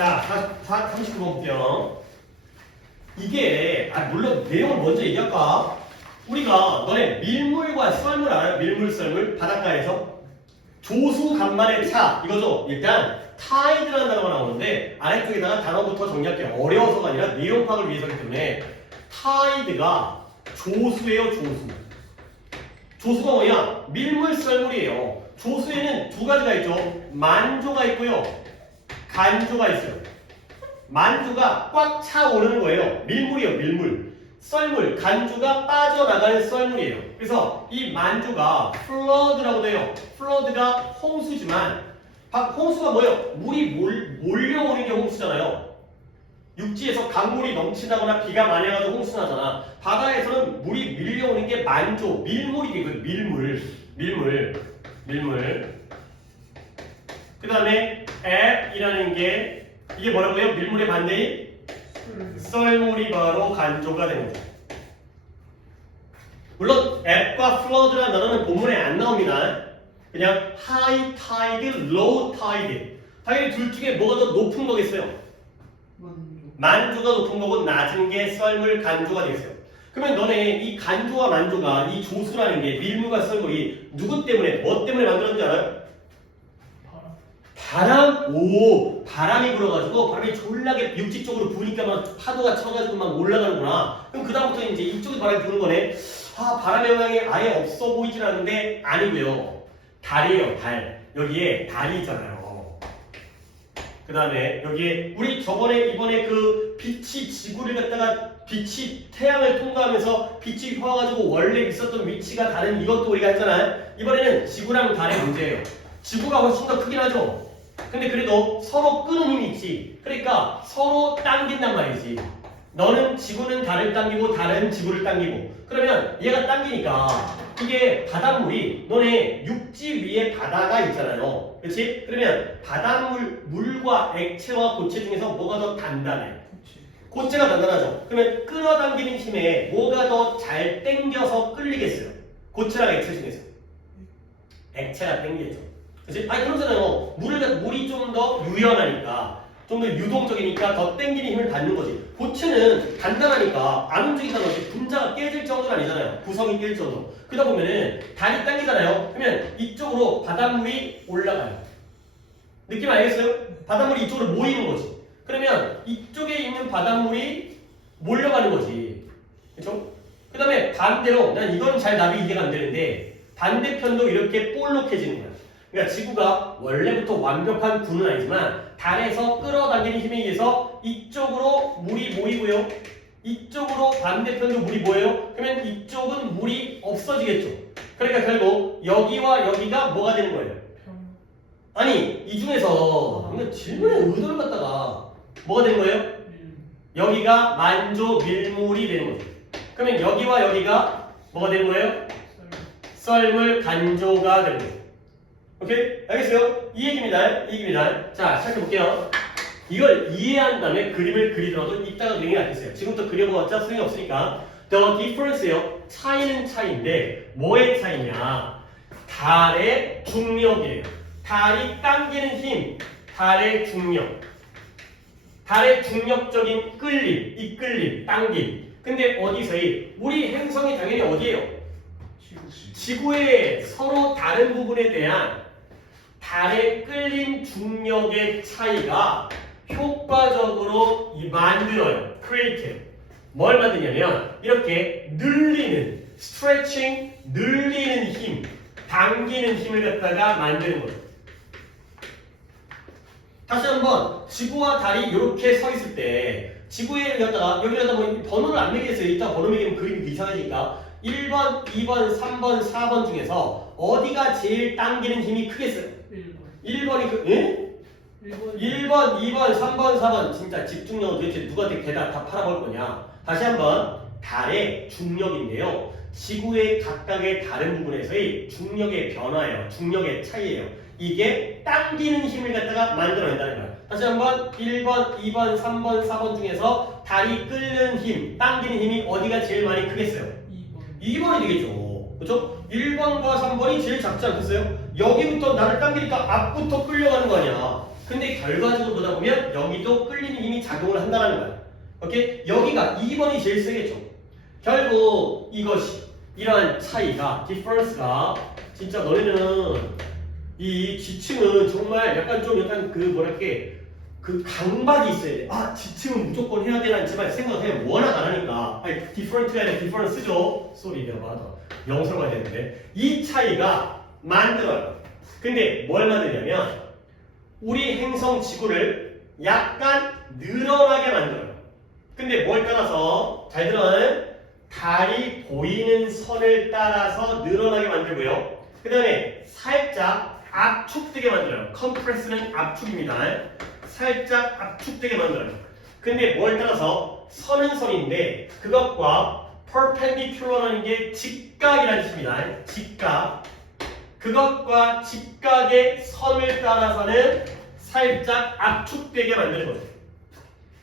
자, 39번 볼게요. 이게, 물론 내용을 먼저 얘기할까? 우리가 너네 밀물과 썰물 알아요? 밀물, 썰물? 바닷가에서? 조수 간만의 차, 이거죠? 일단, 타이드라는 단어가 나오는데, 아래쪽에다가 단어부터 정리할게요. 어려워서가 아니라 내용 파악을 위해서기 때문에, 타이드가 조수예요, 조수. 조수가 뭐냐? 밀물, 썰물이에요. 조수에는 두 가지가 있죠. 만조가 있고요. 간조가 있어요. 만조가 꽉 차오르는 거예요. 밀물이에요, 밀물. 썰물, 간조가 빠져나가는 썰물이에요. 그래서 이 만조가 플러드라고 돼요. 플러드가 홍수지만, 홍수가 뭐예요? 물이 몰려오는 게 홍수잖아요. 육지에서 강물이 넘친다거나 비가 많이 와가지고 홍수 나잖아. 바다에서는 물이 밀려오는 게 만조, 밀물이거든. 밀물. 그 다음에 앱이라는 게 이게 뭐라고요? 밀물의 반대인 썰물이 바로 간조가 되는 거죠. 물론 앱과 플러드라는 단어는 본문에 안 나옵니다. 그냥 하이 타이드, 로우 타이드. 당연히 둘 중에 뭐가 더 높은 거겠어요? 만조가 높은 거고 낮은 게 썰물, 간조가 되겠어요. 그러면 너네 이 간조와 만조가 이 조수라는 게 밀물과 썰물이 누구 때문에 뭐 때문에 만들었는지 알아요? 바람이 불어가지고 바람이 졸라게 육지 쪽으로 부니까 막 파도가 쳐가지고 막 올라가는구나. 그럼 그다음부터 이제 이쪽에 바람이 부는 거네. 바람의 영향이 아예 없어 보이진 않는데 아니고요. 달이에요, 달. 여기에 달이 있잖아요. 그 다음에 여기에 우리 이번에 그 빛이 지구를 갖다가 빛이 태양을 통과하면서 빛이 휘어가지고 원래 있었던 위치가 다른 이것도 우리가 했잖아요. 이번에는 지구랑 달의 문제예요. 지구가 훨씬 더 크긴 하죠. 근데 그래도 서로 끄는 힘이 있지. 그러니까 서로 당긴단 말이지. 너는 지구는 달을 당기고 달은 지구를 당기고. 그러면 얘가 당기니까 이게 바닷물이 너네 육지 위에 바다가 있잖아요. 그렇지? 그러면 물과 액체와 고체 중에서 뭐가 더 단단해? 고체가 단단하죠. 그러면 끌어당기는 힘에 뭐가 더 잘 당겨서 끌리겠어요? 고체랑 액체 중에서. 액체가 당기겠죠. 그치? 그러잖아요. 물이 좀 더 유연하니까, 좀 더 유동적이니까 더 당기는 힘을 받는 거지. 고체는 단단하니까 안 움직인다는 것이 분자가 깨질 정도는 아니잖아요. 구성이 깨질 정도. 그러다 보면은 달이 당기잖아요. 그러면 이쪽으로 바닷물이 올라가요. 느낌 알겠어요? 바닷물이 이쪽으로 모이는 거지. 그러면 이쪽에 있는 바닷물이 몰려가는 거지. 그쵸? 그 다음에 반대로, 난 이건 잘 나비 이해가 안 되는데, 반대편도 이렇게 볼록해지는 거야. 그러니까 지구가 원래부터 완벽한 구는 아니지만 달에서 끌어당기는 힘에 의해서 이쪽으로 물이 모이고요. 이쪽으로 반대편도 물이 모여요. 그러면 이쪽은 물이 없어지겠죠. 그러니까 결국 여기와 여기가 뭐가 되는 거예요? 아니 이 중에서 질문의 의도를 갖다가 뭐가 되는 거예요? 여기가 만조 밀물이 되는 거죠. 그러면 여기와 여기가 뭐가 되는 거예요? 썰물 간조가 되는 거죠. 오케이? 알겠어요? 이 얘기입니다. 자, 시작해볼게요. 이걸 이해한 다음에 그림을 그리더라도 이따가 그리는 게 낫겠어요. 지금부터 그려보았자 소용이 없으니까. The difference요. 차이는 차이인데 뭐의 차이냐? 달의 중력이에요. 달이 당기는 힘, 달의 중력. 달의 중력적인 끌림, 이끌림, 당김. 근데 어디서의? 우리 행성이 당연히 어디예요? 지구의 서로 다른 부분에 대한 달의 끌림 중력의 차이가 효과적으로 만들어요. create. 뭘 만드냐면 이렇게 늘리는, stretching, 늘리는 힘, 당기는 힘을 갖다가 만드는 거예요. 다시 한번 지구와 달이 이렇게 서 있을 때 지구에 여기다가 뭐 번호를 안 매기겠어요. 이따 번호 매기면 그림이 이상하니까 1번, 2번, 3번, 4번 중에서 어디가 제일 당기는 힘이 크겠어요? 1번이 응? 1번, 2번, 3번, 4번 진짜 집중력은 도대체 누가 다 팔아볼 거냐? 다시 한번 달의 중력인데요. 지구의 각각의 다른 부분에서의 중력의 변화예요. 중력의 차이예요. 이게 당기는 힘을 갖다가 만들어낸다는 거예요. 다시 한번 1번, 2번, 3번, 4번 중에서 달이 끓는 힘, 당기는 힘이 어디가 제일 많이 크겠어요? 2번이 되겠죠. 그렇죠? 1번과 3번이 제일 작지 않겠어요? 여기부터 나를 당기니까 앞부터 끌려가는 거 아니야. 근데 결과적으로 보다 보면 여기도 끌리는 힘이 작용을 한다는 거야. 오케이? 여기가 2번이 제일 세겠죠. 결국 이것이 이러한 차이가 difference가 진짜 너희는 이 지층은 정말 약간 그 뭐랄까 그 강박이 있어야 돼. 아 지층은 무조건 해야 되나 제발 생각해 워낙 안 하니까 아니 different가 아니라 difference죠. 소리 내가 맞아. 영어로 해야 되는데 이 차이가 만들어요. 근데 뭘 만드냐면 우리 행성 지구를 약간 늘어나게 만들어요. 근데 뭘 따라서 잘 들어요. 달이 보이는 선을 따라서 늘어나게 만들고요. 그 다음에 살짝 압축되게 만들어요. 컴프레스는 압축입니다. 살짝 압축되게 만들어요. 근데 뭘 따라서 선은 선인데 그것과 perpendicular라는 게 직각이라는 뜻입니다. 직각. 그것과 직각의 선을 따라서는 살짝 압축되게 만드는 거죠.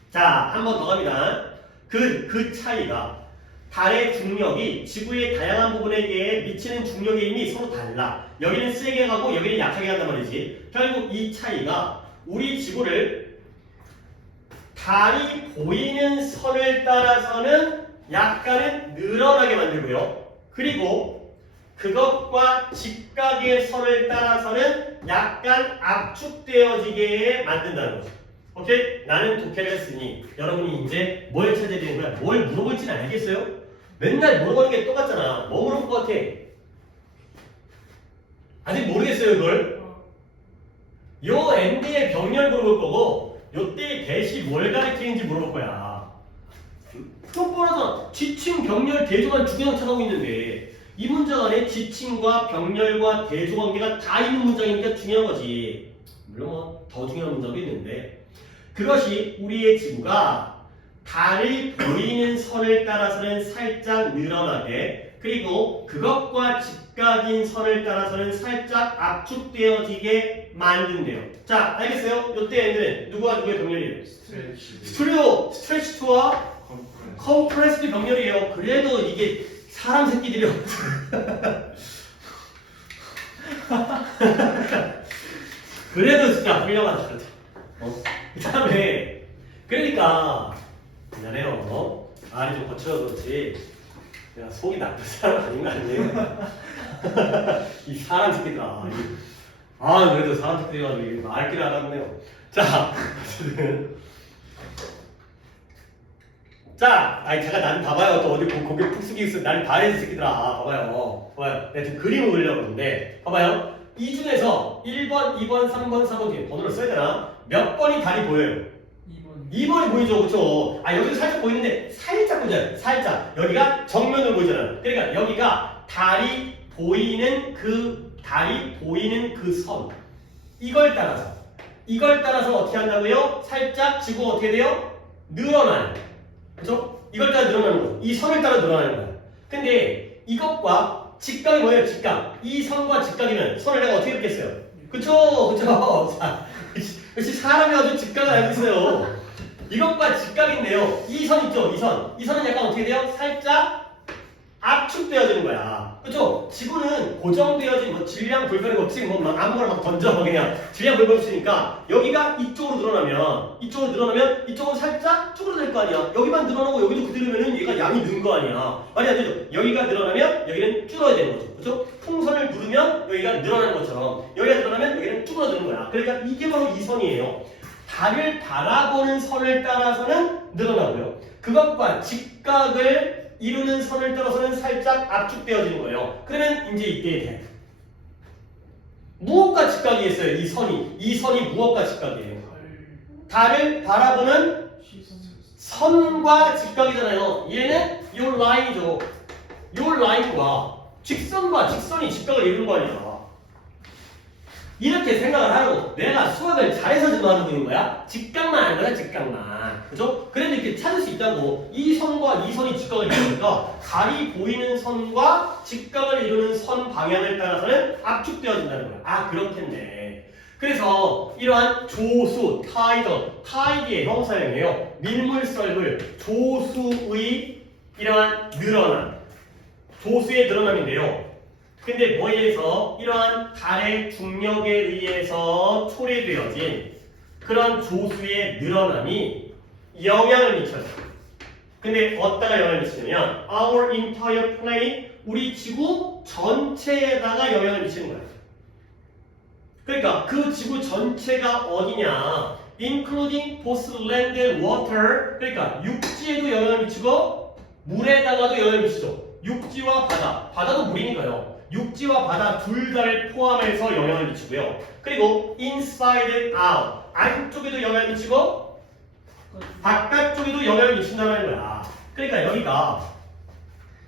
자, 한 번 더 갑니다. 그 차이가 달의 중력이 지구의 다양한 부분에게 미치는 중력의 힘이 서로 달라. 여기는 세게 가고 여기는 약하게 간단 말이지. 결국 이 차이가 우리 지구를 달이 보이는 선을 따라서는 약간은 늘어나게 만들고요. 그리고 그것과 직각의 선을 따라서는 약간 압축되어지게 만든다는 거죠. 오케이? 나는 독해를 했으니 여러분이 이제 뭘 찾아야 되는 거야? 뭘 물어볼지는 알겠어요? 맨날 물어보는 게 똑같잖아. 뭐 물어볼 것 같아? 아직 모르겠어요 이걸? 요 MD의 병렬 물어볼 거고 요때 대시 뭘 가리키는지 물어볼 거야. 똑바로잖아. 지층, 병렬, 대조관 두 개나 찾아오고 있는데 이 문장 안에 지층과 병렬과 대조관계가 다 있는 문장이니까 중요한 거지. 물론 뭐 더 중요한 문장도 있는데 그것이 우리의 지구가 달이 보이는 선을 따라서는 살짝 늘어나게 그리고 그것과 직각인 선을 따라서는 살짝 압축되어지게 만든대요. 자, 알겠어요? 요때 애들은 누구와 누구의 병렬이에요? 스트레치와 컴프레스드 병렬이에요. 그래도 이게 사람 새끼들이 그래도 진짜 훌륭하다. 그 다음에 그러니까 미안해요. 말이 좀 거쳐서 그렇지 내가 속이 나쁜 사람 아닌 거 아니에요? 이 사람 새끼들아. 아 그래도 사람 새끼들이 말귀를 알았네요. 자 자, 아니 잠깐 나는 봐봐요. 또 어디 고개 푹 숙이고 있어. 나는 봐야지 새끼들아. 봐봐요. 내가 지금 그림을 그리려고 하는데 봐봐요. 이 중에서 1번, 2번, 3번, 4번 뒤에 번호를 써야 되나? 몇 번이 달이 보여요? 2번이 보이죠, 그쵸? 아 여기도 살짝 보이는데 살짝 보잖아요. 살짝 여기가 정면으로 보이잖아요. 그러니까 여기가 달이 보이는 그 선 이걸 따라서 어떻게 한다고요? 살짝 지구가 어떻게 돼요? 늘어나요. 그쵸? 이걸 따라 늘어나는 거. 이 선을 따라 늘어나는 거야. 근데 이것과 직각이 뭐예요? 직각. 이 선과 직각이면 선을 내가 어떻게 읽겠어요? 그쵸? 자, 역시 사람이 아주 직각을 알고 있어요. 이것과 직각인데요. 이 선 있죠? 이 선은 약간 어떻게 돼요? 살짝 압축되어지는 거야. 그쵸? 지구는 고정되어진 뭐 질량 불변이 없이 뭐 아무거나 막 던져 그냥 질량 불변이 없으니까 여기가 이쪽으로 늘어나면 이쪽은 살짝 쭈그러들 거 아니야. 여기만 늘어나고 여기도 그대로면은 얘가 양이 는 거 아니야. 말이 안 되죠? 여기가 늘어나면 여기는 줄어야 되는 거죠. 그쵸? 풍선을 누르면 여기가 늘어나는 것처럼 여기가 늘어나면 여기는 쭈그러드는 거야. 그러니까 이게 바로 이 선이에요. 달을 바라보는 선을 따라서는 늘어나고요. 그것과 직각을 이루는 선을 따라서는 살짝 압축되어지는 거예요. 그러면 이제 이때에 대해 무엇과 직각이겠어요? 이 선이 무엇과 직각이에요? 달을 바라보는 선과 직각이잖아요. 얘는 요 라인이죠. 요 라인과 직선과 직선이 직각을 이루는 거 아니야. 이렇게 생각을 하고 내가 수학을 잘해서 지금 하는 거인 거야? 직각만 하는 거야, 직각만. 그죠? 그래도 이렇게 찾을 수 있다고. 이 선과 이 선이 직각을 이루니까 달이 보이는 선과 직각을 이루는 선 방향을 따라서는 압축되어진다는 거야. 아, 그렇겠네. 그래서 이러한 조수, 타이드의 형사형이에요. 밀물썰물, 조수의 이러한 늘어남, 조수의 늘어남인데요. 근데 뭐에 의해서? 이러한 달의 중력에 의해서 초래되어진 그런 조수의 늘어남이 영향을 미쳐요. 근데 어디다가 영향을 미치냐면 our entire planet, 우리 지구 전체에다가 영향을 미치는 거야. 그러니까 그 지구 전체가 어디냐? including both land and water. 그러니까 육지에도 영향을 미치고 물에다가도 영향을 미치죠. 육지와 바다, 바다도 물이니까요. 육지와 바다 둘 다를 포함해서 영향을 미치고요. 그리고 inside and out, 안쪽에도 영향을 미치고 바깥쪽에도 영향을 미친다는 거야. 그러니까 여기가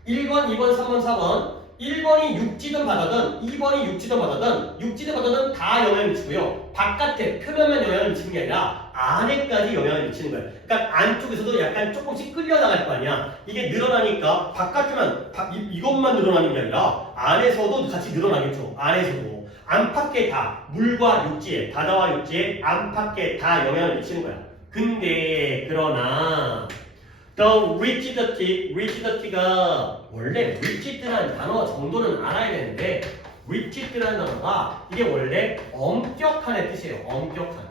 1번, 2번, 3번, 4번 1번이 육지든 바다든 2번이 육지든 바다든 육지든 바다든 다 영향을 미치고요. 바깥에 표면만 영향을 미치는 게 아니라 안에까지 영향을 미치는 거예요. 그러니까 안쪽에서도 약간 조금씩 끌려나갈 거 아니야. 이게 늘어나니까 바깥에만 이것만 늘어나는 게 아니라 안에서도 같이 늘어나겠죠. 안에서도 안팎에 다 물과 육지에 바다와 육지에 안팎에 다 영향을 미치는 거야. 근데 그러나 the rigidity가 원래 rigid라는 단어 정도는 알아야 되는데 rigid라는 단어가 이게 원래 엄격한의 뜻이에요. 엄격한.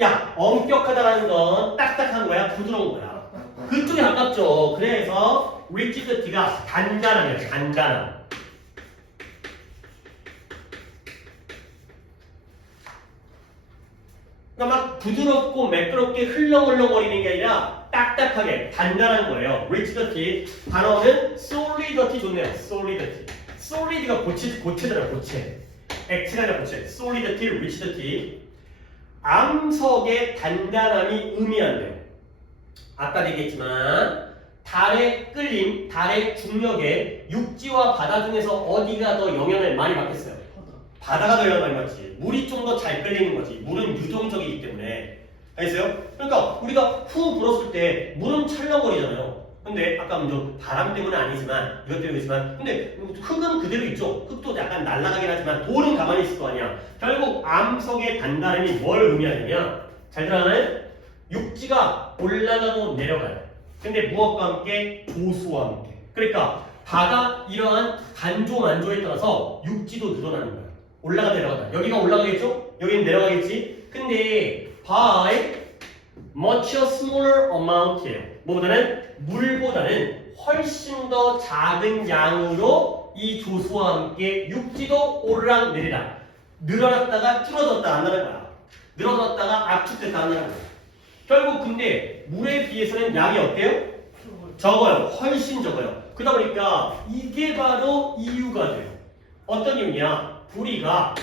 야, 엄격하다라는 건 딱딱한 거야, 부드러운 거야. 그쪽에 가깝죠. 그래서 rigidity가 단단함이에요. 단단함. 그러니까 막 부드럽고 매끄럽게 흘렁흘렁거리는 게 아니라 딱딱하게 단단한 거예요. rigidity 단어는 solidity 좋네요. solidity. solid가 고체잖아. 고체. 액체가 아니라 고체. solidity, rigidity. 암석의 단단함이 의미한대요. 아까 얘기했지만 달의 끌림, 달의 중력에 육지와 바다 중에서 어디가 더 영향을 많이 받겠어요? 바다가 더 영향을 많이 받지. 물이 좀 더 잘 끌리는 거지. 물은 유동적이기 때문에. 알겠어요? 그러니까 우리가 후 불었을 때 물은 찰렁거리잖아요. 근데 아까 먼저 바람 때문은 아니지만 이것 때문이지만 근데 흙은 그대로 있죠. 흙도 약간 날아가긴 하지만 돌은 가만히 있을 거 아니야. 결국 암석의 단단함이 뭘 의미하냐면 잘 들어가나요? 육지가 올라가고 내려가요. 근데 무엇과 함께? 조수와 함께. 그러니까 바다 이러한 간조 만조에 따라서 육지도 늘어나는 거예요. 올라가다 내려가다. 여기가 올라가겠죠? 여기는 내려가겠지? 근데 by much smaller amount이에요. 뭐보다는? 물보다는 훨씬 더 작은 양으로 이 조수와 함께 육지도 오르락 내리락 늘어났다가 줄어졌다 안나는 거야. 늘어났다가 압축됐다 안나는 거야. 결국 근데 물에 비해서는 양이 어때요? 적어요. 훨씬 적어요. 그러다 보니까 이게 바로 이유가 돼요. 어떤 이유냐? 우리가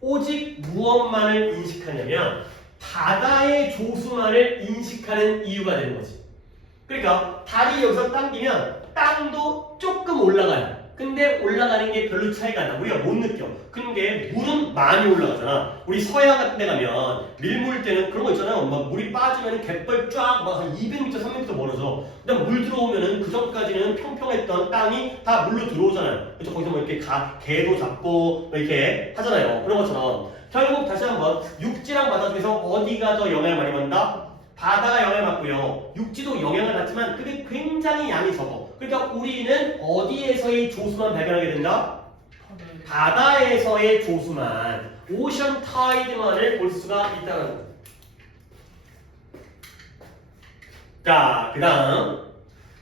오직 무엇만을 인식하냐면 바다의 조수만을 인식하는 이유가 되는 거지. 그러니까 달이 여기서 당기면 땅도 조금 올라가요. 근데 올라가는 게 별로 차이가 안 나. 우리가 못 느껴. 근데 물은 많이 올라가잖아. 우리 서해안 같은 데 가면 밀물 때는 그런 거 있잖아요. 막 물이 빠지면 갯벌 쫙 막 한 200m, 300m 멀어져. 그다음 물 들어오면은 그 전까지는 평평했던 땅이 다 물로 들어오잖아요. 그래서 거기서 뭐 이렇게 개도 잡고 뭐 이렇게 하잖아요. 그런 것처럼 결국 다시 한번 육지랑 바다 중에서 어디가 더 영향을 많이 받는다? 바다가 영향을 받고요. 육지도 영향을 받지만 그게 굉장히 양이 적어. 그러니까 우리는 어디에서의 조수만 발견하게 된다? 바다에서의 조수만, 오션 타이드만을 볼 수가 있다는 거예요. 자, 그 다음.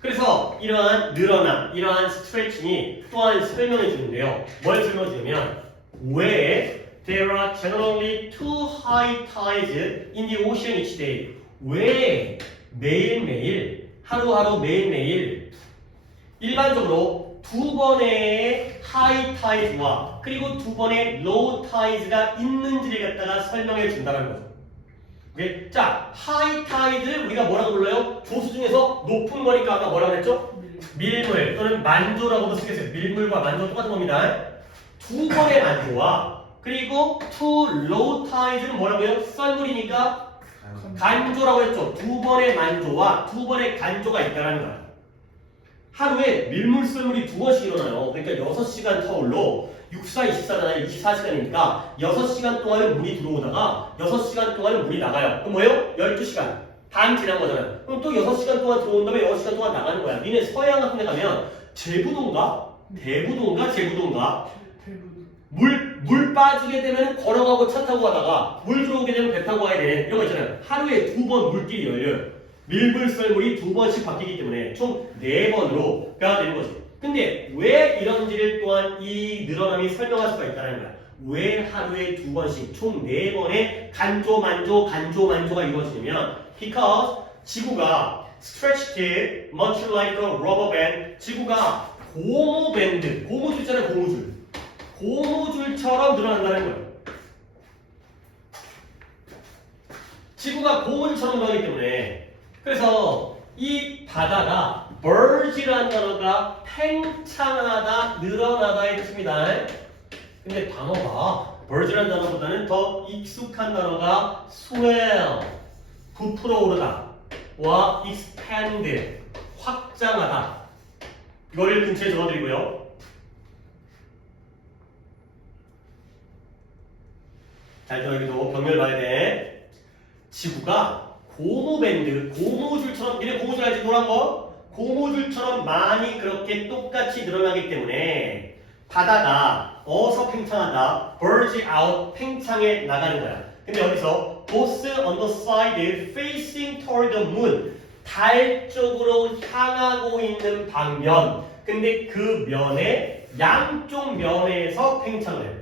그래서 이러한 늘어남, 이러한 스트레칭이 또한 설명해 주는데요. 뭘 설명해 주냐면 왜 there are generally two high tides in the ocean each day. 왜 매일매일 하루하루 매일매일 일반적으로 두 번의 하이 타이즈와 그리고 두 번의 로우 타이즈가 있는지를 갖다가 설명해 준다는 거죠. 오케이? 자, 하이 타이드를 우리가 뭐라고 불러요? 조수 중에서 높은 거니까 아까 뭐라고 했죠? 밀물 또는 만조라고도 쓰겠어요. 밀물과 만조 똑같은 겁니다. 두 번의 만조와 그리고 투 로우 타이즈는 뭐라고요? 썰물이니까 간조라고 했죠. 두 번의 만조와 두 번의 간조가 있다는 거야. 하루에 밀물 썰물이 두 번씩 일어나요. 그러니까 6시간 터울로 6, 4, 24잖아요. 24시간이니까 6시간 동안은 물이 들어오다가 6시간 동안은 물이 나가요. 그럼 뭐예요? 12시간. 반 지난 거잖아요. 그럼 또 6시간 동안 들어온 다음에 6시간 동안 나가는 거야. 니네 서해안 같은 데 가면 제부도인가? 대부도인가? 제부도인가? 물 빠지게 되면 걸어가고 차 타고 가다가 물 들어오게 되면 배 타고 가야 되는 이런 거 있잖아요. 하루에 2번 물길이 열려요. 밀물썰물이 2번씩 바뀌기 때문에 총 4번으로가 되는 거지. 근데 왜 이런지를 또한 이 늘어남이 설명할 수가 있다는 거야. 왜 하루에 2번씩 총 4번의 간조만조가 이루어지냐면 because 지구가 stretched much like a rubber band. 지구가 고무밴드, 고무줄 있잖아요. 고무줄처럼 늘어난다는 거예요. 지구가 고무줄처럼 늘어나기 때문에 그래서 이 바다가 verge라는 단어가 팽창하다, 늘어나다의 뜻입니다. 근데 단어가 verge라는 단어보다는 더 익숙한 단어가 swell, 부풀어 오르다 와 expand, 확장하다. 이거를 근처에 적어드리고요. 자, 일단 여기도 병렬 봐야 돼. 지구가 고무밴드, 고무줄처럼, 얘네 고무줄 알지? 노란 거? 고무줄처럼 많이 그렇게 똑같이 늘어나기 때문에 바다가 어서 팽창하다, verge out, 팽창해 나가는 거야. 근데 여기서 both on the side facing toward the moon, 달 쪽으로 향하고 있는 방면. 근데 그 면에 양쪽 면에서 팽창을 해요.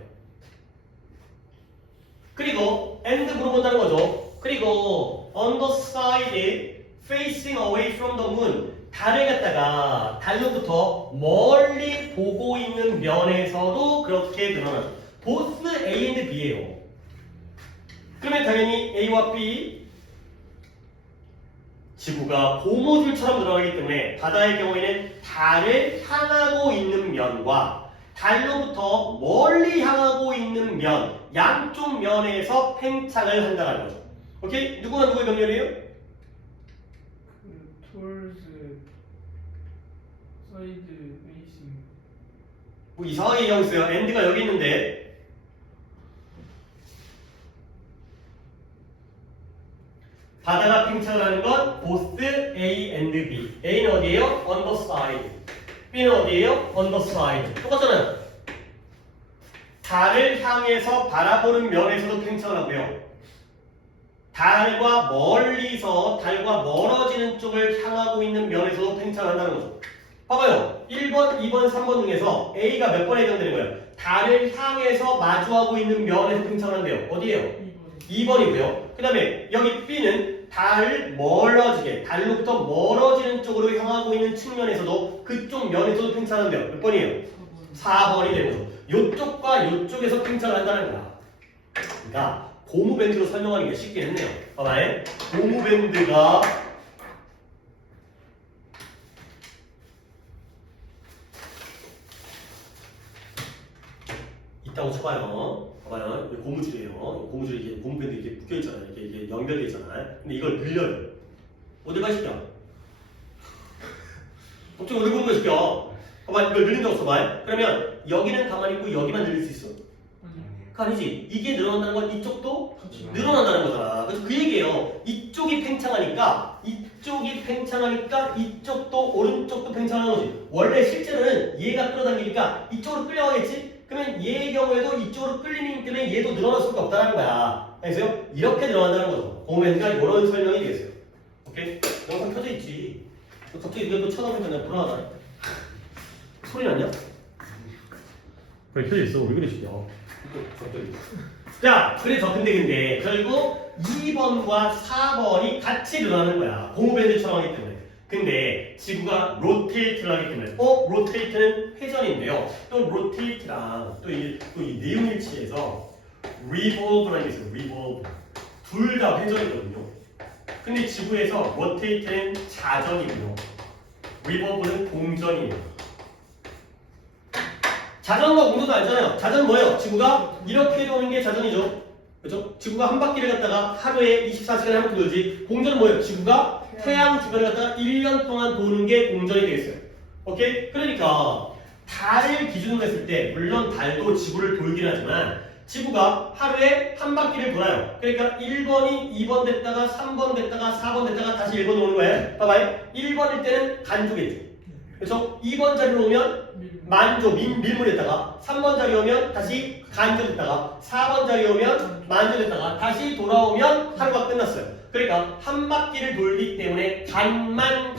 그리고 and 물어본다는 거죠. 그리고 on the side facing away from the moon, 달을 갖다가 달로부터 멀리 보고 있는 면에서도 그렇게 늘어나죠. both A and B예요. 그러면 당연히 A와 B, 지구가 고무줄처럼 늘어나기 때문에 바다의 경우에는 달을 향하고 있는 면과 달로부터 멀리 향하고 있는 면, 양쪽 면에서 팽창을 한다는 거죠. 오케이? 누구가 누구의 병렬이에요? towards side facing. 뭐 이상하게 얘기하고 있어요. and가 여기 있는데 바다가 팽창을 하는 건 both A and B. A는 어디예요? on the side. B는 어디예요? on the side. 똑같잖아요. 달을 향해서 바라보는 면에서도 팽창을 하고요. 달과 멀리서 달과 멀어지는 쪽을 향하고 있는 면에서도 팽창을 한다는 거죠. 봐봐요. 1번, 2번, 3번 중에서 A가 몇 번에 해당되는 거예요? 달을 향해서 마주하고 있는 면에서 팽창을 한대요. 어디예요? 2번이고요. 그 다음에 여기 B는 달 멀어지게, 달로부터 멀어지는 쪽으로 향하고 있는 측면에서도 그쪽 면에서도 팽창한대요. 몇 번이에요? 4번이 되는 거죠. 요쪽과 요쪽에서 팽창을 한다는 거야. 그러니까 고무밴드로 설명하는 게 쉽긴 했네요. 봐봐요. 고무밴드가 있다고 쳐봐요. 봐봐요. 이게 고무줄이에요. 고무줄이 이게 고무밴드 이렇게 묶여 있잖아요. 이게 연결돼 있잖아요. 근데 이걸 늘려요. 어디 가시켜? 갑자기 어디 보는 거시켜? 봐봐, 이걸 늘린다고 쳐봐요. 그러면 여기는 가만히 있고 여기만 늘릴 수 있어. 아니지. 이게 늘어난다는 건 이쪽도 늘어난다는 거잖아. 그래서 그 얘기예요. 이쪽이 팽창하니까 이쪽도 오른쪽도 팽창하는 거지. 원래 실제로는 얘가 끌어당기니까 이쪽으로 끌려가겠지? 그러면 얘의 경우에도 이쪽으로 끌리기 때문에 얘도 늘어날 수밖에 없다는 거야. 알겠어요? 이렇게 늘어난다는 거죠. 고무밴드가 이런 설명이 되겠어요. 오케이? 영상 켜져 있지. 갑자기 네가 또 쳐다보니까 내가 불안하다. 소리 났냐? 그래, 켜져 있어. 왜 그래, 진짜. 자, 그래서 근데 결국 2번과 4번이 같이 늘어나는 거야. 고무밴드처럼 하기 때문에. 근데 지구가 로테이트를 하기 때문에 로테이트는 회전인데요. 또 로테이트랑 또 이 내용일치에서 revolve라는 게 있어요. revolve. 둘 다 회전이거든요. 근데 지구에서 로테이트는 자전이고요. revolve는 공전이에요. 자전과 공전도 알잖아요. 자전은 뭐예요? 지구가 이렇게 도는 게 자전이죠. 그렇죠? 지구가 한 바퀴를 갖다가 하루에 24시간에 한 바퀴 돌지. 공전은 뭐예요? 지구가 태양 주변을 갖다가 1년 동안 도는 게 공전이 되겠어요. 오케이? 그러니까 달을 기준으로 했을 때 물론 달도 지구를 돌긴 하지만 지구가 하루에 한 바퀴를 돌아요. 그러니까 1번이 2번 됐다가 3번 됐다가 4번 됐다가 다시 1번 오는 거예요. 봐봐요. 1번일 때는 간쪽이죠. 그래서 2번 자리로 오면 만조, 밀물에다가 3번 자리 오면 다시 간조됐다가 4번 자리 오면 만조됐다가 다시 돌아오면 하루가 끝났어요. 그러니까 한 바퀴를 돌기 때문에 간만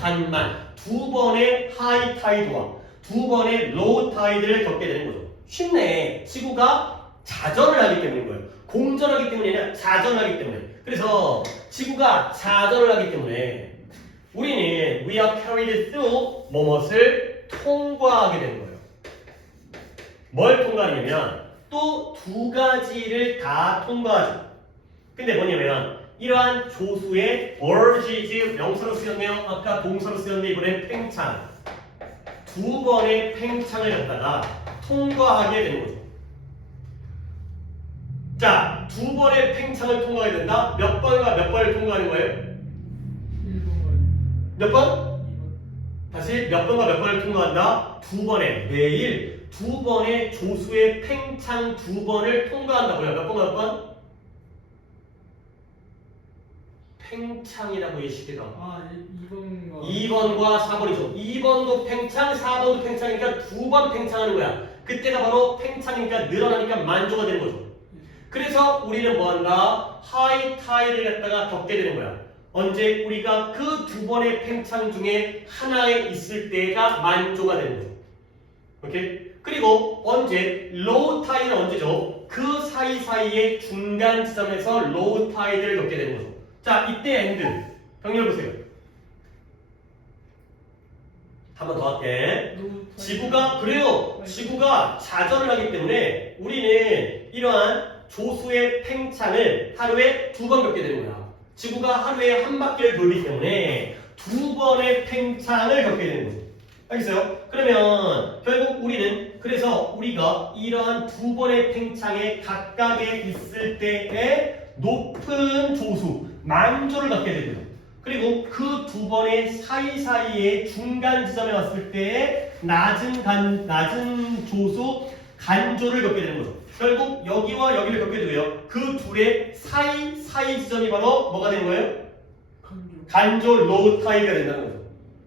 두 번의 하이 타이드와 두 번의 로우 타이드를 겪게 되는 거죠. 쉽네. 지구가 자전을 하기 때문인 거예요. 공전하기 때문이 아니라 자전을 하기 때문에. 그래서 지구가 자전을 하기 때문에 우리는 we are carried through 무엇을 통과하게 되는 거예요. 뭘 통과하냐면 또 두 가지를 다 통과하죠. 근데 뭐냐면 이러한 조수의 urges 명사로 쓰였네요. 아까 동사로 쓰였는데 이번엔 팽창. 두 번의 팽창을 갖다가 통과하게 되는 거죠. 자, 두 번의 팽창을 통과하게 된다. 몇 번과 몇 번을 통과하는 거예요? 1번. 몇 번? 2번. 다시 몇 번과 몇 번을 통과한다? 두 번에 매일 두 번의 조수의 팽창 두 번을 통과한다고요. 몇 번과 몇 번? 팽창이라고 예시되다. 아, 2번과 2번과 4번이죠. 2번도 팽창, 4번도 팽창이니까 두 번 팽창하는 거야. 그때가 바로 팽창이니까 늘어나니까 만조가 되는 거죠. 그래서 우리는 뭐한다? 하이 타이를 갖다가 겪게 되는 거야. 언제? 우리가 그 두 번의 팽창 중에 하나에 있을 때가 만조가 되는 거죠. 오케이? 그리고 언제? 로우 타이는 언제죠? 그 사이사이의 중간 지점에서 로우 타이드를 겪게 되는 거죠. 자, 이때 엔드. 정리해 보세요. 한 번 더 할게. 지구가 그래요. 지구가 자전을 하기 때문에 우리는 이러한 조수의 팽창을 하루에 두 번 겪게 되는 거야. 지구가 하루에 한 바퀴를 돌기 때문에 두 번의 팽창을 겪게 되는 거죠. 알겠어요? 그러면 결국 우리는 그래서 우리가 이러한 두 번의 팽창에 각각에 있을 때에 높은 조수, 만조를 갖게 되고요. 그리고 그 두 번의 사이사이의 중간 지점에 왔을 때에 낮은 조수, 간조를 겪게 되는 거죠. 결국 여기와 여기를 겪게 되고요. 그 둘의 사이 지점이 바로 뭐가 되는 거예요? 간조, 로우 타이드가 된다는 거죠.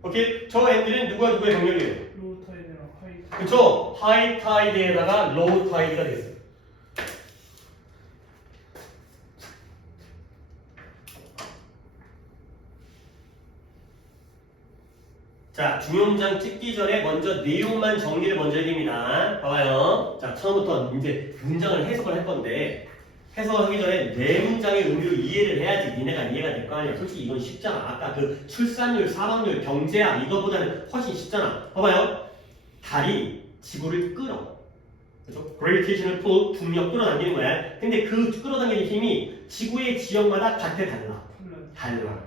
오케이? 저 애들은 누가 누구의 병렬이에요? 로우 타이드랑 하이 타이드. 그쵸? 하이 타이드에다가 로우 타이드가 됐어요. 자, 중요문장 찍기 전에 먼저 내용만 정리를 먼저 해드립니다. 봐봐요. 자, 처음부터 이제 문장을 해석을 할 건데 해석을 하기 전에 내 문장의 의미를 이해를 해야지 니네가 이해가 될 거 아니야. 솔직히 이건 쉽잖아. 아까 그 출산율, 사망률, 경제학 이거보다는 훨씬 쉽잖아. 봐봐요. 달이 지구를 끌어. 그죠? gravitational pull, 중력 끌어당기는 거야. 근데 그 끌어당기는 힘이 지구의 지역마다 같아 달라.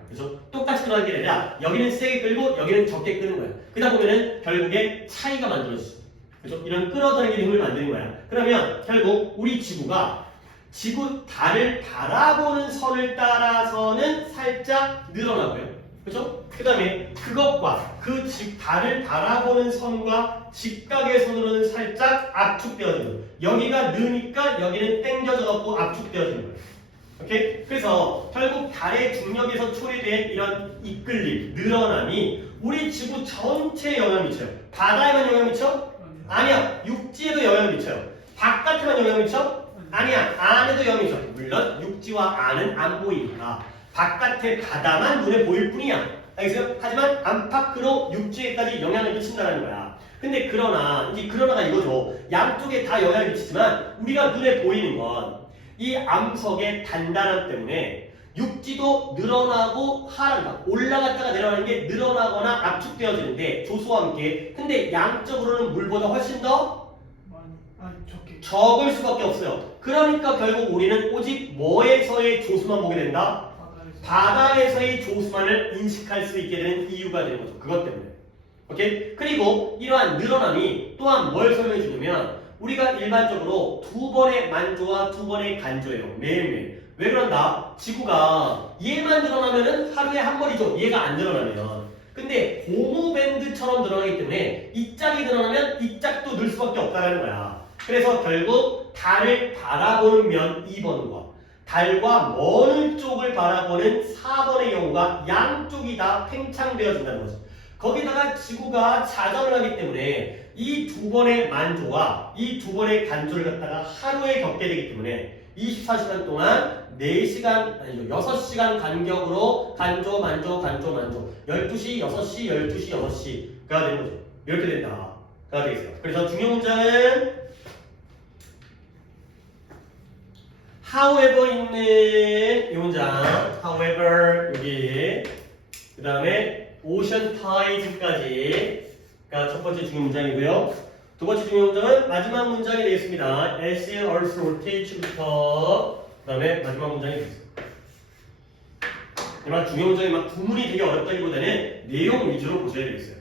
그죠? 똑같이 끌어당기는 게 아니라 여기는 세게 끌고 여기는 적게 끄는 거야. 그러다 보면은 결국에 차이가 만들어지죠. 그죠? 이런 끌어당기는 힘을 만드는 거야. 그러면 결국 우리 지구가 달을 바라보는 선을 따라서는 살짝 늘어나고요. 그죠? 그 다음에 그것과 달을 바라보는 선과 직각의 선으로는 살짝 압축되어지는 거예요. 여기가 느니까 여기는 당겨져 갖고 압축되어지는 거예요. 오케이? 그래서 결국 달의 중력에서 초래된 이런 이끌림, 늘어남이 우리 지구 전체에 영향을 미쳐요. 바다에만 영향을 미쳐? 아니야. 육지에도 영향을 미쳐요. 바깥에만 영향을 미쳐? 아니야. 안에도 영향을 미쳐. 물론 육지와 안은 안 보이니까 바깥의 바다만 눈에 보일 뿐이야. 알겠어요? 하지만 안팎으로 육지에까지 영향을 미친다는 거야. 근데 그러나가 이거죠. 양쪽에 다 영향을 미치지만 우리가 눈에 보이는 건 이 암석의 단단함 때문에 육지도 늘어나고 하락한다. 올라갔다가 내려가는 게 늘어나거나 압축되어지는데 조수와 함께. 근데 양적으로는 물보다 훨씬 더 적을 수밖에 없어요. 그러니까 결국 우리는 오직 뭐에서의 조수만 보게 된다? 바다에서의 조수만을 인식할 수 있게 되는 이유가 되는 거죠. 그것 때문에. 오케이? 그리고 이러한 늘어남이 또한 뭘 설명해 주냐면 우리가 일반적으로 두 번의 만조와 두 번의 간조예요. 매일매일. 왜 그런다? 지구가 얘만 늘어나면은 하루에 한 번이죠. 얘가 안 늘어나면. 근데 고무밴드처럼 늘어나기 때문에 이 짝이 늘어나면 이 짝도 늘 수밖에 없다는 거야. 그래서 결국 달을 바라보는 면 2번과 달과 먼 쪽을 바라보는 4번의 경우가 양쪽이 다 팽창되어진다는 거죠. 거기다가 지구가 자전을 하기 때문에 이 두 번의 만조와 이 두 번의 간조를 갖다가 하루에 겪게 되기 때문에 24시간 동안 4시간, 아니죠, 6시간 간격으로 간조, 만조, 간조, 만조. 12시, 6시, 12시, 6시가 되는 거죠. 이렇게 된다. 가 되겠어요. 그래서 중요 문장은 however 있는 이 문장, however 여기, 그 다음에 ocean tides까지가 첫 번째 중요 문장이고요. 두 번째 중요 문장은 마지막 문장이 되겠습니다. as earth rotates부터 그 다음에 마지막 문장이 되겠습니다. 막 중요 문장이 막 구문이 되게 어렵다기보다는 내용 위주로 보셔야 되겠어요.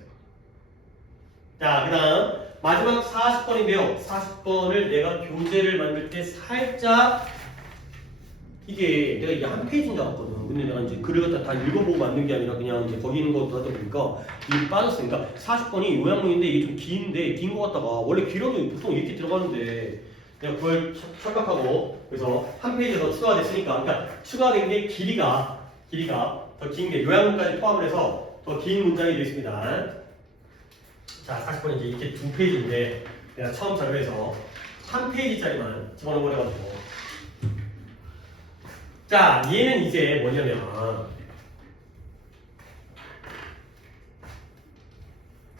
자, 그 다음 마지막 40번인데요. 40번을 내가 교재를 만들 때 살짝 이게 내가 이게 한 페이지인 줄 알았거든. 근데 내가 이제 글을 갖다 다 읽어보고 만든 게 아니라 그냥 이제 거기 있는 것도 하다 보니까 이게 빠졌으니까 40번이 요약문인데 이게 좀 긴데 긴 거 같다가 원래 길어도 보통 이렇게 들어가는데 내가 그걸 착각하고 그래서 한 페이지 더 추가가 됐으니까 그러니까 추가된 게 길이가 더 긴 게 요약문까지 포함을 해서 더 긴 문장이 되겠습니다. 자, 40번은 이제 이렇게 두 페이지인데 내가 처음 자료에서 한 페이지짜리만 집어넣어버려가지고 자, 얘는 이제 뭐냐면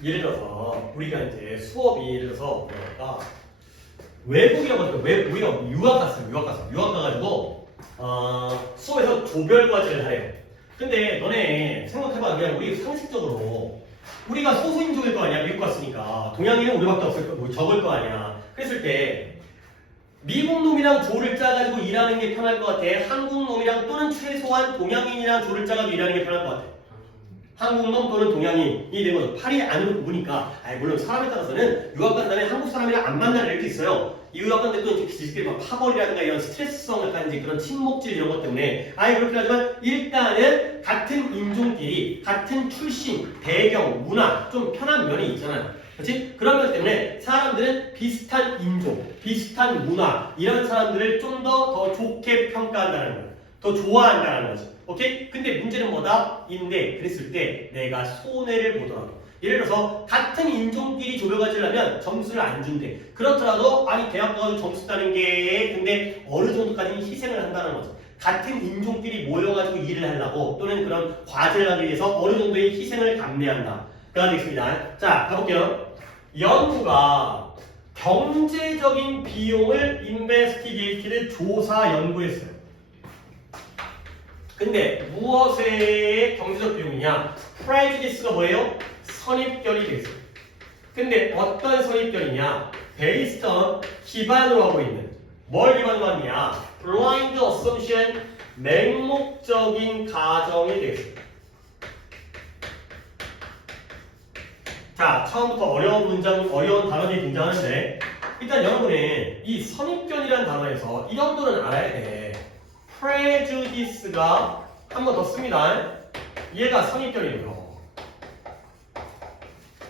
예를 들어서 우리가 이제 수업이 예를 들어서 뭐랄까 외국이라고 하죠. 우리가 유학 가가지고 수업에서 조별 과제를 하래요. 근데 너네 생각해봐. 그냥 우리 상식적으로 우리가 소수인종일 거 아니야. 미국 갔으니까 동양인은 우리밖에 없을 거, 뭐 적을 거 아니야. 그랬을 때 미국 놈이랑 조를 짜가지고 일하는 게 편할 것 같아. 한국 놈이랑 또는 최소한 동양인이랑 조를 짜가지고 일하는 게 편할 것 같아. 한국 놈 또는 동양인이 되는 거죠. 팔이 안으로 굽으니까. 물론 사람에 따라서는 유학 간 다음에 한국 사람이랑 안 만나는 애들도 있어요. 이 유학 간 데도 지식들이 막 파벌이라든가 이런 스트레스성 약간 이제 그런 친목질 이런 것 때문에 그렇긴 하지만 일단은 같은 인종끼리 같은 출신, 배경, 문화 좀 편한 면이 있잖아요. 그렇지? 그런 것 때문에 사람들은 비슷한 인종, 비슷한 문화 이런 사람들을 좀 더 좋게 평가한다는 거예요. 더 좋아한다는 거죠. 오케이? 근데 문제는 뭐다? 인데 그랬을 때 내가 손해를 보더라도 예를 들어서 같은 인종끼리 조별과제를 하면 점수를 안 준대. 그렇더라도 대학 가서 점수 따는 게 근데 어느 정도까지는 희생을 한다는 거죠. 같은 인종끼리 모여가지고 일을 하려고 또는 그런 과제를 하기 위해서 어느 정도의 희생을 감내한다. 가 되겠습니다. 자, 가볼게요. 연구가 경제적인 비용을 인베스티게이트를 조사 연구했어요. 근데 무엇의 경제적 비용이냐? 프레주디스가 뭐예요? 선입견이 되겠어요. 근데 어떤 선입견이냐? based on 기반으로 하고 있는 뭘 기반으로 하느냐? blind assumption 맹목적인 가정이 되겠어요. 자, 처음부터 어려운 단어들이 등장하는데 일단 여러분이 이 선입견이라는 단어에서 이 정도는 알아야 돼. prejudice가 한 번 더 씁니다. 얘가 선입견이고요.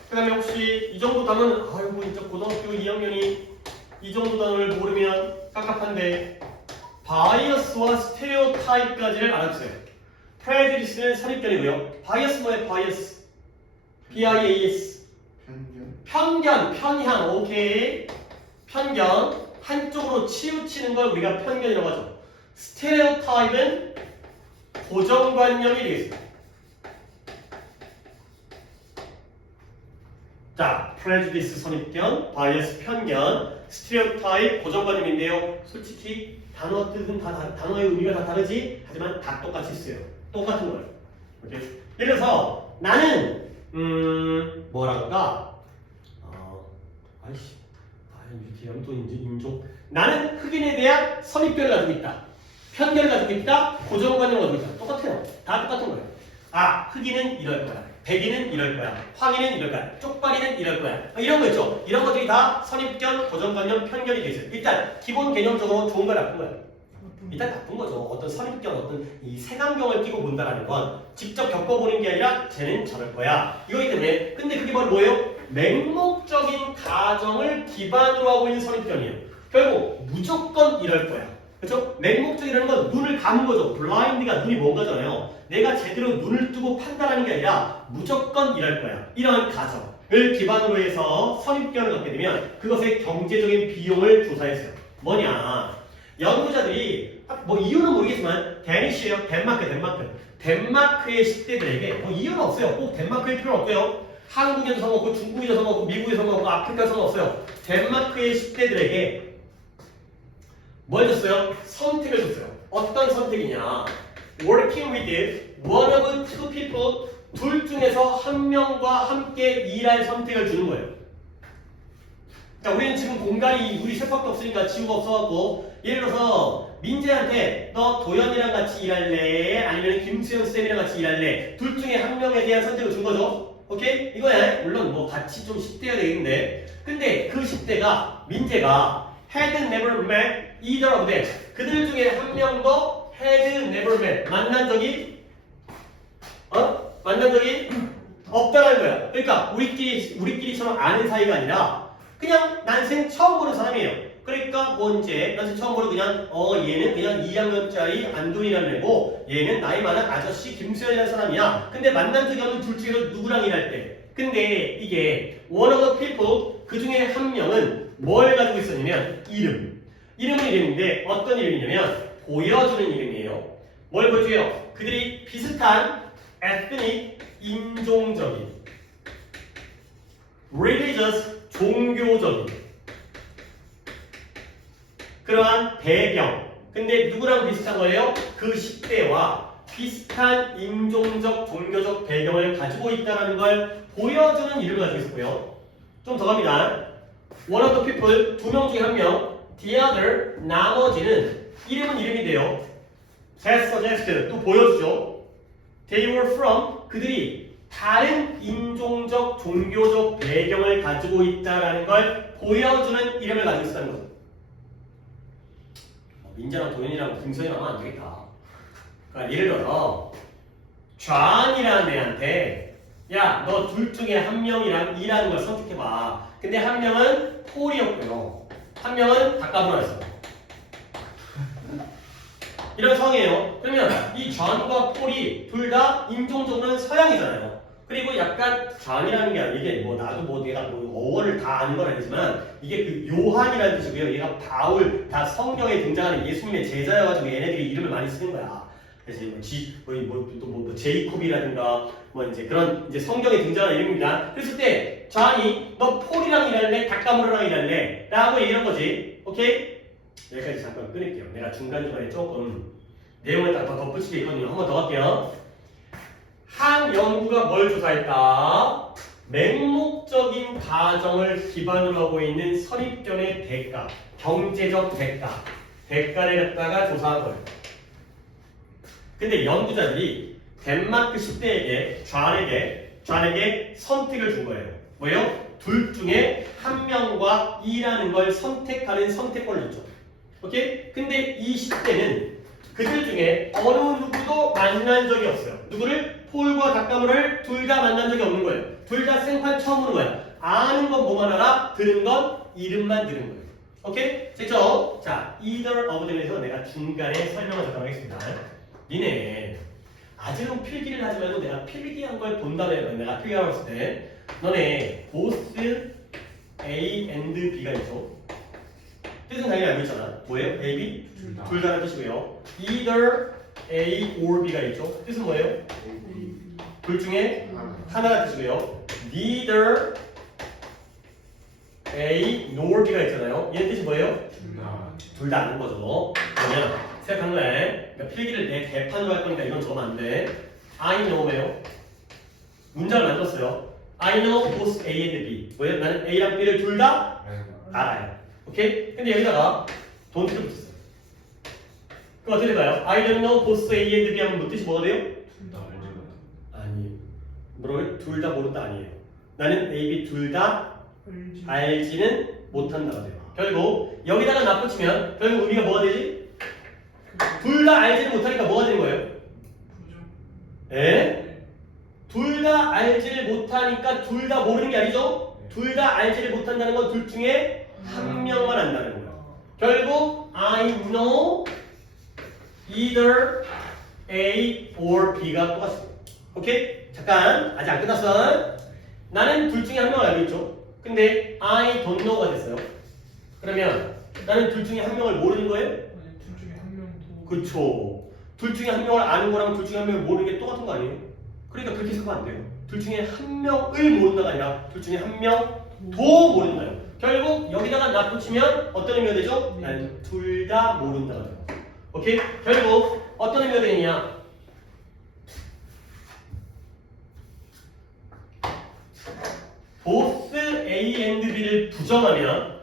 그 다음에 혹시 이 정도 단어는 진짜 고등학교 2학년이 이 정도 단어를 모르면 깝깝한데 바이어스와 스테레오타입까지를 알아주세요. prejudice는 선입견이고요. 바이어스 뭐예요? 바이어스 B-I-A-S 편향 오케이. 편견 한쪽으로 치우치는 걸 우리가 편견이라고 하죠. 스테레오타입은 고정관념이 되겠습니다. 자, prejudice 선입견, bias 편견, 스테레오타입 고정관념인데요. 솔직히 단어 뜻은 단어의 의미가 다 다르지. 하지만 다 똑같이 쓰여요. 똑같은 거예요. 오케이? 예를 들어서 나는 뭐랄까 이렇게 또 인종. 나는 흑인에 대한 선입견을 가지고 있다. 편견을 가지고 있다. 고정관념을 가지고 있다. 똑같아요. 다 똑같은 거예요. 흑인은 이럴 거야. 백인은 이럴 거야. 황인은 이럴 거야. 쪽발이는 이럴 거야. 이런 거 있죠. 이런 것들이 다 선입견, 고정관념, 편견이 되죠. 일단 기본 개념적으로 좋은 거야, 나쁜 거야? 일단 나쁜 거죠. 어떤 선입견, 어떤 이 색안경을 끼고 본다라는 건 직접 겪어보는 게 아니라 쟤는 저럴 거야. 이거기 때문에 근데 그게 바로 뭐예요? 맹목적인 가정을 기반으로 하고 있는 선입견이에요. 결국 무조건 이럴 거야. 그렇죠? 맹목적이라는 건 눈을 감은 거죠. blind가 눈이 뭔 거잖아요. 내가 제대로 눈을 뜨고 판단하는 게 아니라 무조건 이럴 거야. 이런 가정을 기반으로 해서 선입견을 갖게 되면 그것의 경제적인 비용을 조사했어요. 뭐냐? 연구자들이 뭐 이유는 모르겠지만 데니시예요. 덴마크의 10대들에게 뭐 이유는 없어요. 꼭 덴마크일 필요는 없고요. 한국에도 상관없고 중국에도 상관없고 미국에도 상관없고 아프리카도 상관없어요. 덴마크의 10대들에게 뭘 줬어요? 선택을 줬어요. 어떤 선택이냐? Working with one of two people, 둘 중에서 한 명과 함께 일할 선택을 주는 거예요. 자, 우리는 지금 공간이 우리 셋밖에 없으니까 지구가 없어갖고 예를 들어서 민재한테 너 도현이랑 같이 일할래? 아니면 김수영 쌤이랑 같이 일할래? 둘 중에 한 명에 대한 선택을 준 거죠. 오케이? 이거야. 물론 뭐 같이 좀 10대가 되겠는데 근데 그 10대가 민재가 had never met either of them. 그들 중에 한 명도 had never met. 만난 적이 없다라는 거야. 그러니까 우리끼리처럼 아는 사이가 아니라 그냥 난생 처음 보는 사람이에요. 그러니까 뭐 이제 난생 처음 보는 그냥 얘는 그냥 2학년짜리 안동이라는 애고 얘는 나이 많은 아저씨 김수현이라는 사람이야. 근데 만난 적이 없는 둘 중에서 누구랑 일할 때. 근데 이게 one of the people 그 중에 한 명은 뭘 가지고 있었냐면 이름은 이름인데 어떤 이름이냐면 보여주는 이름이에요. 뭘 보여줘요? 그들이 비슷한 ethnic 인종적인 religious 종교적인 그러한 배경. 근데 누구랑 비슷한 거예요? 그 10대와 비슷한 인종적 종교적 배경을 가지고 있다는 걸 보여주는 이름을 가지고 있었고요. 좀 더 갑니다. One of the people, 두 명 중에 한 명. The other, 나머지는 이름은 이름인데요. suggested, 또 보여주죠. They were from, 그들이 다른 인종적 종교적 배경을 가지고 있다는 걸 보여주는 이름을 가지고 있다는 거죠. 민재랑 도현이랑 김선이랑 하면 안 되겠다. 그러니까 예를 들어서 존이라는 애한테 야, 너 둘 중에 한 명이랑 일하는 걸 선택해봐. 근데 한 명은 폴이었고요. 한 명은 닭가브라였어요. 이런 상황이에요. 그러면 이 존과 폴이 둘 다 인종적으로는 서양이잖아요. 그리고 약간 존이라는 게 아니라 이게 뭐 나도 뭐 내가 뭐 어원을 다 아는 건 아니지만 이게 그 요한이라는 뜻이고요. 얘가 바울 다 성경에 등장하는 예수님의 제자여가지고 얘네들이 이름을 많이 쓰는 거야. 그래서 뭐 제이콥이라든가 뭐 이제 그런 이제 성경에 등장하는 이름입니다. 그랬을 때 존이 너 폴이랑 일할래? 닭가무르랑 일할래? 라고 얘기한 거지. 오케이? 여기까지 잠깐 끊을게요. 내가 중간중간에 조금 내용을 더 덧붙이게 있거든요. 한 번 더 할게요. 한 연구가 뭘 조사했다? 맹목적인 가정을 기반으로 하고 있는 선입견의 대가, 경제적 대가를 갖다가 조사한 거예요. 근데 연구자들이 덴마크 10대에게 존에게 선택을 준 거예요. 뭐예요? 둘 중에 한 명과 일하는 걸 선택하는 선택권을 줬죠. 오케이? 근데 이 10대는 그들 중에 어느 누구도 만난 적이 없어요. 누구를? 폴과 닭가무를 둘 다 만난 적이 없는 거예요. 둘 다 생판 처음 보는 거예요. 아는 건 뭐만 알아? 들은 건 이름만 들은 거예요. 오케이? 됐죠? 자, either of them에서 내가 중간에 설명을 잠깐 하겠습니다. 니네 아직은 필기를 하지 말고 내가 필기한 걸 본 다음에 내가 필기하고 있을 때 너네 both A and B가 있죠? 뜻은 당연히 알고 있잖아. 뭐예요? A, B? 둘 다라는 뜻이고요. Either A or B가 있죠? 뜻은 뭐예요? 둘 중에 하나가 뜻이고요. Neither A nor B가 있잖아요. 얘는 뜻이 뭐예요? 둘 다 아는 거죠. 그러면 생각한 거야. 그러니까 필기를 내 대판으로 할 거니까 이건 적으면 안 돼. I know예요. 문장을 만들었어요. I know both A and B. 뭐예요? 나는 A랑 B를 둘 다 알아요. 오케이? 근데 여기다가 don't를 붙였어요. 그럼 어떻게 될까요? I don't know both A and B 하면 뭐 뜻이 뭐가 돼요? 아니, 뭐라고요? 둘 다 모른다 아니에요. 나는 A, B 둘 다 알지는 못한다가 돼요. 결국 여기다가 납붙이면 결국 의미가 뭐가 되지? 둘 다 알지는 못하니까 뭐가 되는 거예요? 예? 둘 다 알지를 못하니까 둘 다 모르는 게 아니죠? 둘 다 알지를 못한다는 건 둘 중에 한 명만 안다는 거예요. 결국 I know either A or B가 똑같습니다. 오케이? 잠깐 아직 안 끝났어. 나는 둘 중에 한 명을 알고 있죠. 근데 I don't know가 됐어요. 그러면 나는 둘 중에 한 명을 모르는 거예요? 아니 둘 중에 한 명도. 그렇죠. 둘 중에 한 명을 아는 거랑 둘 중에 한 명을 모르는 게 똑같은 거 아니에요? 그러니까 그렇게 생각하면 안 돼요. 둘 중에 한 명을 모른다가 아니라 둘 중에 한 명도 모른다요. 결국 여기다가 나 붙이면 어떤 의미가 되죠? 나는 둘 다 모른다가 돼요. 오케이? 결국 어떤 의미가 되느냐? both A and B를 부정하면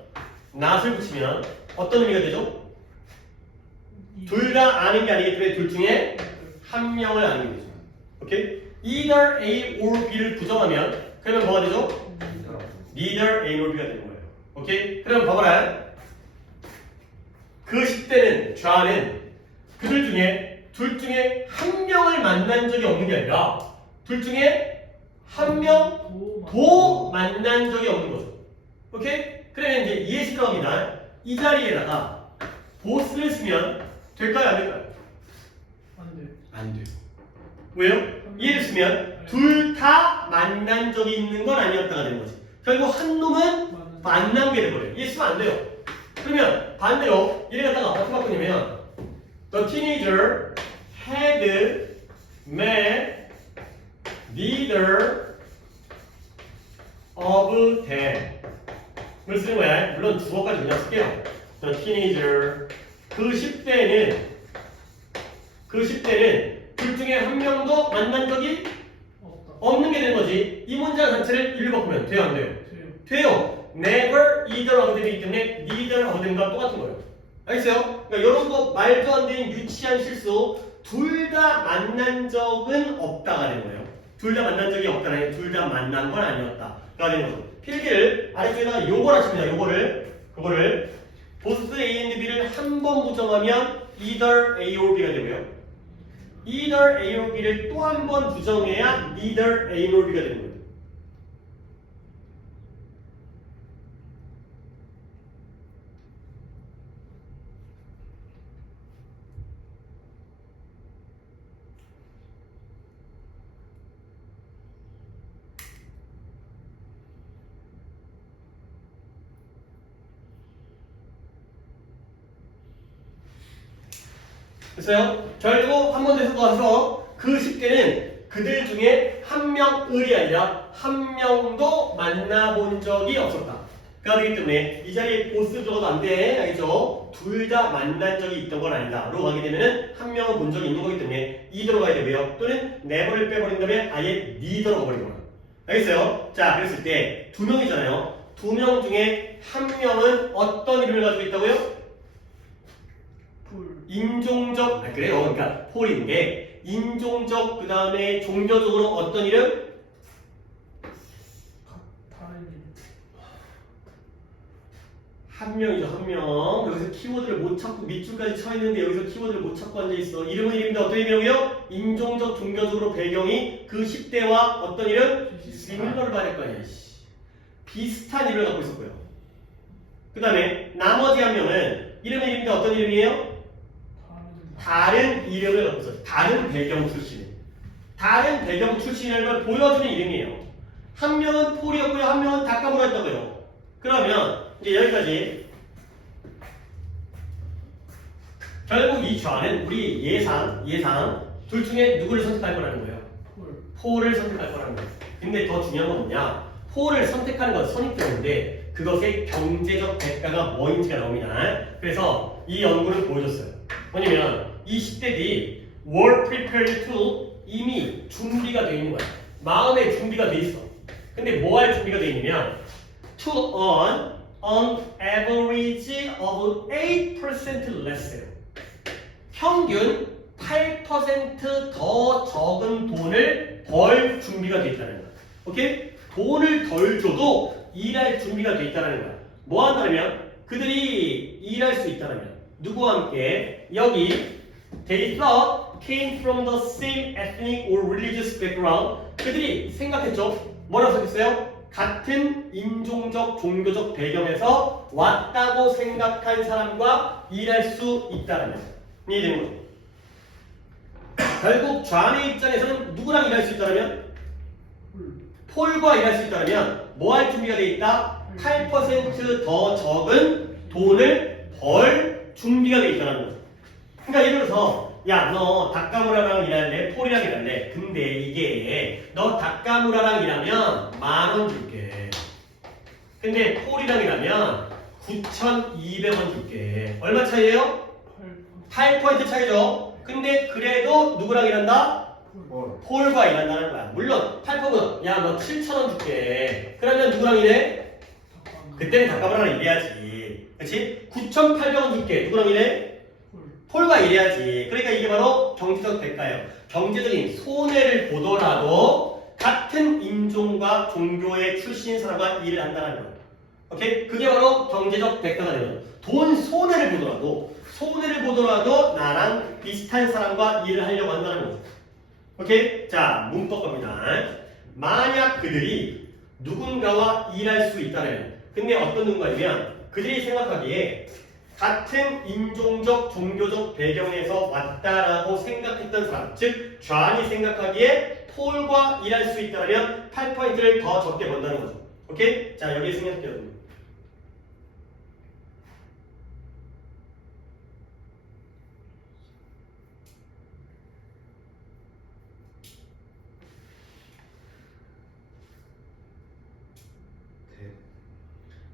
not을 붙이면 어떤 의미가 되죠? 둘 다 아는 게 아니기 때문에 둘 중에 한 명을 아는 게 되죠. 오케이? either A or B를 부정하면 그러면 뭐가 되죠? neither A or B가 되는 거예요. 오케이? 그럼 봐봐라. 그 10대는 좌는 그들 중에 둘 중에 한 명을 만난 적이 없는 게 아니라 둘 중에 한 명도 만난 적이 없는 거죠. 오케이? 그러면 이제 이해시 들어갑니다. 이 자리에다가 보스를 쓰면 될까요? 안 될까요? 안 돼. 안 돼요. 왜요? 이해를 쓰면 둘 다 만난 적이 있는 건 아니었다가 되는 거지. 결국 한 놈은 만난 게 돼버려요. 이해 쓰면 안 돼요. 그러면 반대로 얘를 갖다가 어떻게 바꾸냐면 The teenager had met neither of them을 쓰는 거야. 물론 주어까지 그냥 쓸게요. The teenager 그 10대는 둘 중에 한 명도 만난 적이 없다. 없는 게 되는 거지. 이 문장 자체를 일로 바꾸면 돼요, 안 돼요? 돼요. 돼요. Never either of them이기 때문에 neither of them과 똑같은 거예요. 알겠어요? 그러니까 이런 거 말도 안 되는 유치한 실수 둘 다 만난 적은 없다가 되는 거예요. 둘 다 만난 적이 없다가 아니라 둘 다 만난 건 아니었다가 되는 거죠. 필기를 아래쪽에다가 요걸 하십니다. 요거를 보스 A and B를 한 번 부정하면 either A or B가 되고요. either A or B를 또 한 번 부정해야 neither A or B가 되는 거예요. 됐어요? 결국 한 번 더 해서 그 10개는 그들 중에 한 명을이 아니라 한 명도 만나본 적이 없었다. 그가 되기 때문에 이 자리에 보스 적어도 안 돼. 알겠죠? 둘 다 만난 적이 있던 건 아니다. 로 가게 되면은 한 명은 본 적이 있는 거기 때문에 이더로 가야 되고요. 또는 never를 빼버린 다음에 아예 neither로 가버린 거야. 알겠어요? 자, 그랬을 때 두 명이잖아요. 두 명 중에 한 명은 어떤 이름을 가지고 있다고요? 인종적, 그래요. 그러니까 폴인데 인종적 그 다음에 종교적으로 어떤 이름? 다른 일. 한 명이죠, 한 명. 여기서 키워드를 못 찾고 밑줄까지 쳐 있는데 여기서 키워드를 못 찾고 앉아 있어. 이름은 이름인데 어떤 이름이요? 인종적, 종교적으로 배경이 그 10대와 어떤 이름? 시밀러를 말할 거 아니야. 비슷한 이름을 갖고 있었고요. 그 다음에 나머지 한 명은 이름은 이름인데 어떤 이름이에요? 다른 이름을 갖고 있어요. 다른 배경 출신. 다른 배경 출신이라는 걸 보여주는 이름이에요. 한 명은 폴이었고요. 한 명은 닭가보라 했다고요. 그러면 이제 여기까지. 결국 이 좌는 우리 예상 둘 중에 누구를 선택할 거라는 거예요. 폴을 선택할 거라는 거예요. 근데 더 중요한 건 뭐냐? 폴을 선택하는 건 선입견인데 그것의 경제적 대가가 뭐인지가 나옵니다. 그래서 이 연구는 보여줬어요. 뭐냐면 이 10대들이 were prepared to 이미 준비가 되어 있는 거야. 마음의 준비가 돼 있어. 근데 뭐 할 준비가 돼 있냐면 to earn an average of 8% less. 평균 8% 더 적은 돈을 벌 준비가 돼 있다는 거야. 오케이? 돈을 덜 줘도 일할 준비가 돼 있다는 거야. 뭐 한다면 그들이 일할 수 있다면 누구와 함께 여기 they thought came from the same ethnic or religious background. 그들이 생각했죠. 뭐라고 생각했어요? 같은 인종적, 종교적 배경에서 왔다고 생각한 사람과 일할 수 있다는 이해되는 거죠. 결국 좌뇌 입장에서는 누구랑 일할 수 있다면? 폴과 일할 수 있다면 뭐 할 준비가 돼 있다? 8%더 적은 돈을 벌 준비가 돼 있다는 거죠. 그러니까 예를 들어서 야, 너 닭가무라랑 일할래? 폴이랑 일할래? 근데 이게 너 닭가무라랑 일하면 10,000원 줄게. 근데 폴이랑 일하면 9,200원 줄게. 얼마 차이예요? 8% 차이죠. 근데 그래도 누구랑 일한다? 폴과 일한다는 거야. 물론 8%는 야, 너 7,000원 줄게. 그러면 누구랑 일해? 그때는 닭가무라랑 일해야지. 그렇지? 9,800원 줄게. 누구랑 일해? 폴과 일해야지. 그러니까 이게 바로 경제적 대가예요. 경제적인 손해를 보더라도 같은 인종과 종교의 출신 사람과 일을 한다는 거예요. 오케이? 그게 바로 경제적 대가가 되는 돈 손해를 보더라도 나랑 비슷한 사람과 일을 하려고 한다는 거죠. 오케이? 자, 문법 갑니다. 만약 그들이 누군가와 일할 수 있다면, 근데 어떤 누군가이면 그들이 생각하기에 같은 인종적, 종교적 배경에서 왔다라고 생각했던 사람, 즉 좌안이 생각하기에 폴과 일할 수 있다면 8%를 더 적게 번다는 거죠. 오케이? 자, 여기 생략해요.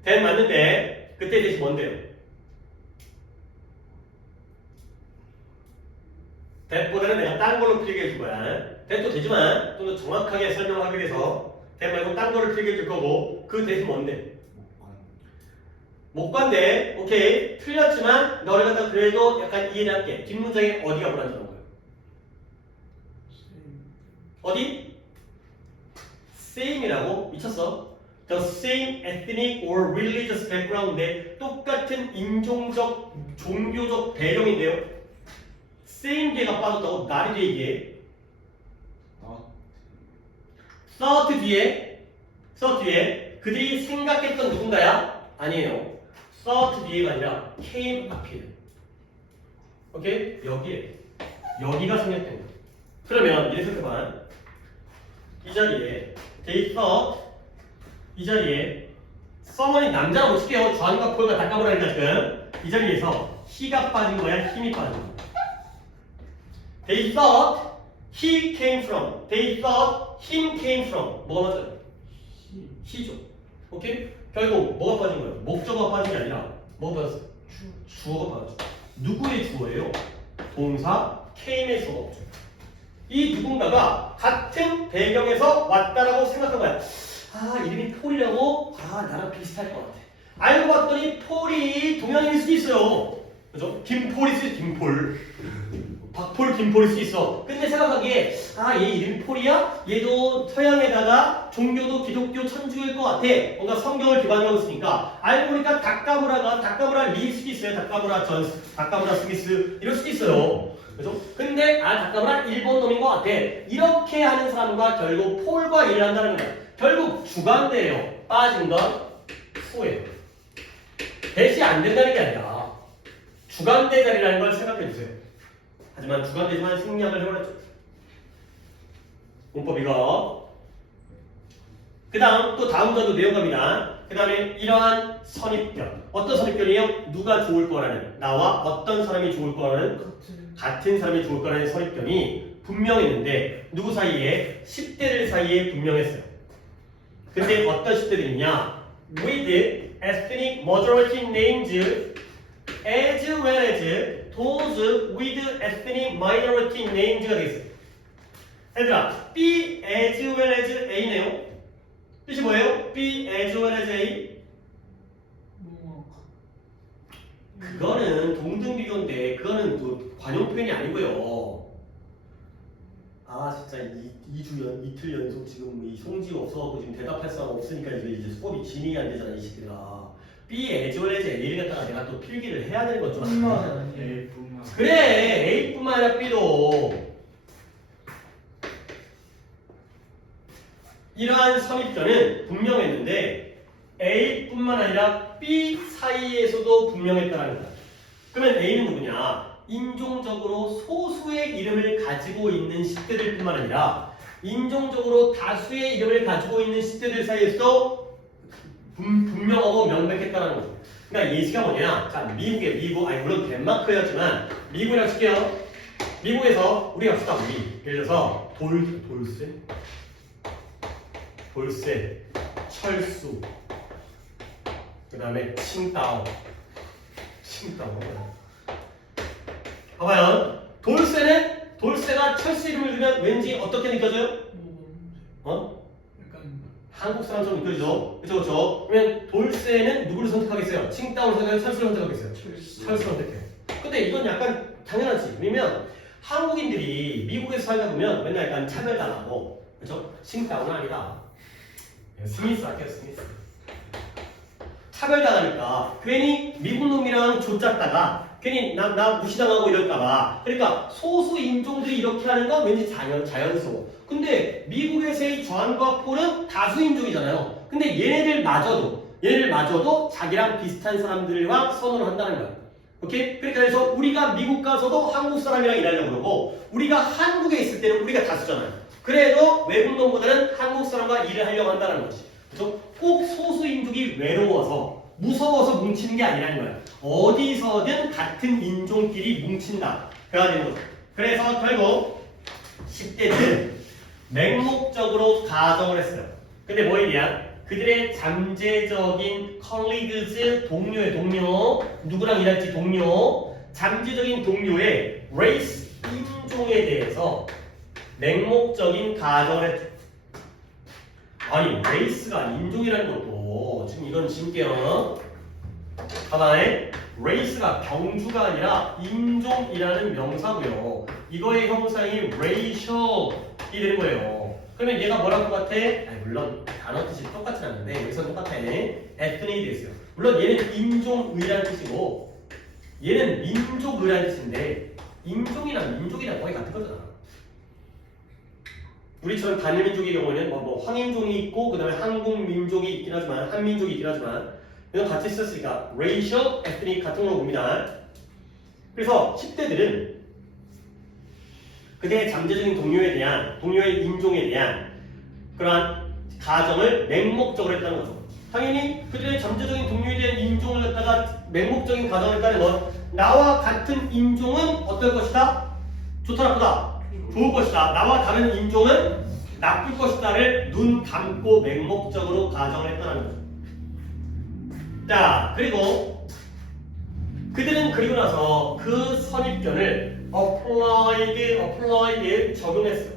된 맞는데 그때 대신 뭔데요? 대보다는 내가 딴 걸로 필기해 줄 거야. 대도 되지만 좀 더 정확하게 설명하기 위해서 대 말고 딴 거를 필기해 줄 거고 그 대신 뭔데? 목관대. 오케이. 틀렸지만 너를 갖다 그래도 약간 이해를 할게. 뒷문장에 어디가 불안정한 거야? 어디? same이라고? 미쳤어? The same ethnic or religious background인데 똑같은 인종적, 종교적 배경인데요. same 뒤에가 빠졌다고 날이 돼 이게. thought 뒤에 그들이 생각했던 누군가야? 아니에요. thought 뒤에가 아니라 came 앞이에요. 오케이? 여기가 생략된 거야. 그러면 이렇게 생각해봐. 이 자리에 they thought 이 자리에 someone이 남자라고 칠게요. 좌안과 폴과 닭가무라니까 지금 이 자리에서 he가 빠진 거야? 힘이 빠진 거야? They thought he came from. They thought him came from. 뭐가 맞아요? he죠. 오케이? 결국 뭐가 빠진 거예요? 목적어가 빠진 게 아니라 뭐가 빠졌어요? 주어가 빠졌죠. 누구의 주어예요? 동사 came의 주어가 없죠. 이 누군가가 같은 배경에서 왔다라고 생각한 거야. 아, 이름이 폴이라고? 아, 나랑 비슷할 것 같아. 알고 봤더니 폴이 동양인일 수도 있어요. 그죠? 김폴일 수도 있어, 김폴. 박폴, 김폴일 수 있어. 근데 생각하기에, 아, 얘 이름이 폴이야? 얘도 서양에다가 종교도 기독교 천주교일 것 같아. 뭔가 성경을 기반으로 있으니까. 알고 보니까 닭가무라 리일 수도 있어요. 닭가무라 존스, 닭가무라 스미스, 이럴 수도 있어요. 그죠? 근데, 아, 닭가무라 일본 놈인 것 같아. 이렇게 하는 사람과 결국 폴과 일을 한다는 거야. 결국 주관대예요. 빠진 건 후예요. 대시 안 된다는 게 아니라 주관대 자리라는 걸 생각해 주세요. 하지만 주관대지만 생략을 해버렸죠. 문법 이거. 그 다음 또 다음 단도 내용 갑니다. 그 다음에 이러한 선입견. 어떤 선입견이에요? 누가 좋을 거라는, 나와 어떤 사람이 좋을 거라는, 같은 사람이 좋을 거라는 선입견이 분명했는데 누구 사이에? 10대들 사이에 분명했어요. 근데 어떤 10대들이냐? With ethnic majority names as well as those with ethnic minority names가 되겠어요. 얘들아, B as well as A네요. 뜻이 뭐예요? B as well as A? 그거는 동등비교인데 그거는 또 관용 표현이 아니고요. 아, 진짜 이틀 연속 지금 이 송지가 없어갖고 지금 대답할 사람 없으니까 이제 수업이 진행이 안 되잖아, 이 시기가. B as well as A를 갖다가 내가 또 필기를 해야 되는 거죠. 그래, A뿐만 아니라 B도. 이러한 선입견은 분명했는데 A뿐만 아니라 B 사이에서도 분명했다는 거야. 그러면 A는 누구냐? 인종적으로 소수의 이름을 가지고 있는 10대들 뿐만 아니라 인종적으로 다수의 이름을 가지고 있는 10대들 사이에서 분명하고 명백했다는 거죠. 그러니까 예시가 뭐냐? 자, 미국, 아니 물론 덴마크였지만 미국이라고 칠게요. 미국에서 우리 갑시다, 우리. 예를 들어서 돌쇠, 철수, 그 다음에 칭따오. 봐봐요. 돌쇠가 철수 이름을 들으면 왠지 어떻게 느껴져요? 어? 약간 한국 사람처럼 느껴지죠? 그쵸? 그러면 돌쇠는 누구를 선택하겠어요? 칭따오를 선택하면 철수를 선택하겠어요? 철수를 선택해요. 근데 이건 약간 당연하지. 왜냐면 한국인들이 미국에서 살다 보면 맨날 약간 차별당하고, 그쵸? 칭따오는 아니다. 스미스 할게요, 스미스. 차별당하니까 괜히 미국 놈이랑 조잡다가 괜히 나 무시당하고 이럴까봐. 그러니까 소수 인종들이 이렇게 하는 건 왠지 자연스러워. 근데 미국에서의 존과 폴은 다수 인종이잖아요. 근데 얘네들마저도 자기랑 비슷한 사람들과 선호를 한다는 거야. 오케이? 그러니까 그래서 우리가 미국 가서도 한국 사람이랑 일하려고 그러고 우리가 한국에 있을 때는 우리가 다수잖아요. 그래도 외국 놈보다는 한국 사람과 일을 하려고 한다는 거지. 그래서 꼭 소수 인종이 외로워서 무서워서 뭉치는 게 아니라는 거야. 어디서든 같은 인종끼리 뭉친다. 그래야 되는 거죠. 그래서 결국 10대들은 맹목적으로 가정을 했어요. 근데 뭐이냐? 그들의 잠재적인 colleagues, 동료의 동료, 누구랑 일할지 동료, 잠재적인 동료의 race, 인종에 대해서 맹목적인 가정을 했죠. 아니, race가 인종이라는 것도 지금 이건 심게요. 하나에 race가 경주가 아니라 인종이라는 명사고요. 이거의 형상이 racial이 되는 거예요. 그러면 얘가 뭐라고 같아? 아니, 물론 단어 뜻이 똑같진 않는데 여기서 똑같아. ethnic이 됐어요. 물론 얘는 인종의라는 뜻이고 얘는 민족의라는 뜻인데 인종이랑 민족이랑 거의 같은 거잖아. 우리처럼 단일민족의 경우에는 뭐 황인종이 있고 그 다음에 한국민족이 있긴 하지만 한민족이 있긴 하지만 이건 같이 썼으니까 racial, ethnic 같은 걸로 봅니다. 그래서 10대들은 그들의 잠재적인 동료의 인종에 대한 그러한 가정을 맹목적으로 했다는 거죠. 당연히 그들의 잠재적인 동료에 대한 인종을 갖다가 맹목적인 가정을 했다는 건 나와 같은 인종은 어떨 것이다? 좋다 나쁘다? 좋을 것이다. 나와 다른 인종은 나쁠 것이다를 눈 감고 맹목적으로 가정을 했다는 거죠. 자, 그리고 그들은 그리고 나서 그 선입견을 applied 적용했어요.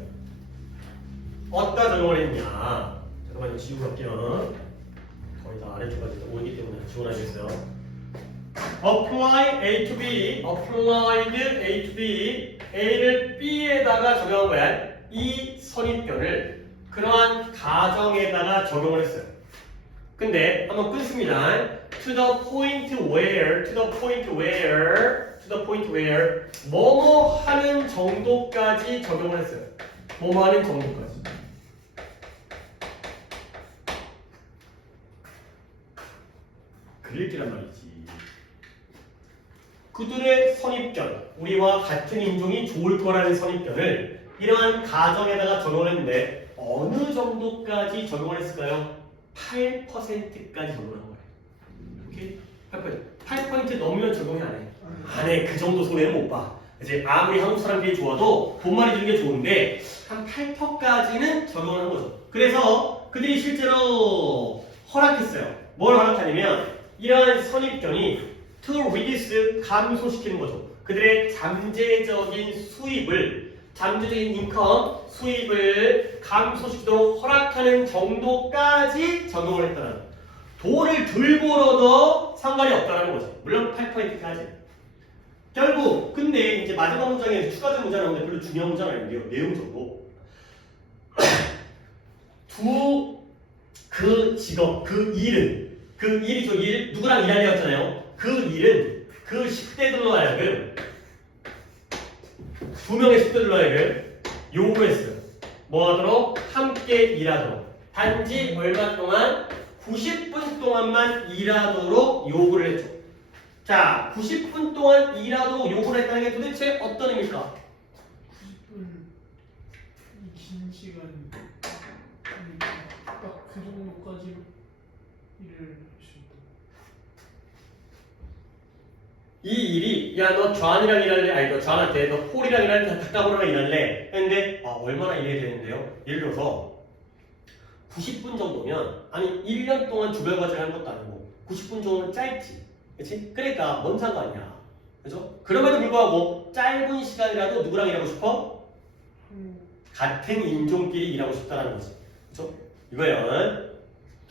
어디다 적용을 했냐? 잠깐만요, 지우고 갈게요. 거의 다 아래쪽까지 오기 때문에 지워놔야겠어요. applied A to B, A를 B에다가 적용한 거야. 이 선입견을 그러한 가정에다가 적용을 했어요. 근데 한번 끊습니다. to the point where 뭐뭐 하는 정도까지 적용을 했어요. 뭐뭐 하는 정도까지. 그 읽기란 말이지. 그들의 선입견, 우리와 같은 인종이 좋을 거라는 선입견을 이러한 가정에다가 적용을 했는데 어느 정도까지 적용을 했을까요? 8%까지 적용한 거예요. 오케이? 8% 넘으면 적용이 안 해. 안 해. 그 정도 손해는 못 봐. 이제 아무리 한국 사람들이 좋아도 돈 많이 주는 게 좋은데 한 8%까지는 적용을 한 거죠. 그래서 그들이 실제로 허락했어요. 뭘 허락하냐면 이러한 선입견이 to reduce 감소시키는 거죠. 그들의 잠재적인 인컴 수입을 감소시키도록 허락하는 정도까지 적용을 했다는 거예요. 돈을 덜 벌어도 상관이 없다는 거죠. 물론 8%까지. 결국 근데 이제 마지막 문장에 추가적인 문장 나오는데 별로 중요한 문장 아닌데요. 내용적으로 그 직업, 그 일이죠. 일 누구랑 일하려 했잖아요. 그 일은 그 10대들로 하여금 2명의 10대들로 하여금 요구했어요. 뭐 하도록? 함께 일하도록. 단지 얼마 동안? 90분 동안만 일하도록 요구를 했죠. 자, 90분 동안 일하도 욕을 했다는 게 도대체 어떤 의미일까? 90분 이 긴 시간 딱 그 정도까지 일을 할 수 있다. 이 일이 야 너 좌안이랑 일할래? 아니 너 좌안한테 너 폴이랑 일할래? 닭가보랑 일할래? 했는데 얼마나 일해야 되는데요? 예를 들어서 90분 정도면 아니 1년 동안 주별과제를 하는 것도 아니고 90분 정도는 짧지 그치? 그러니까 뭔 상관이야 그죠? 그럼에도 불구하고 짧은 시간이라도 누구랑 일하고 싶어? 같은 인종끼리 일하고 싶다는 거지 그죠? 이거예요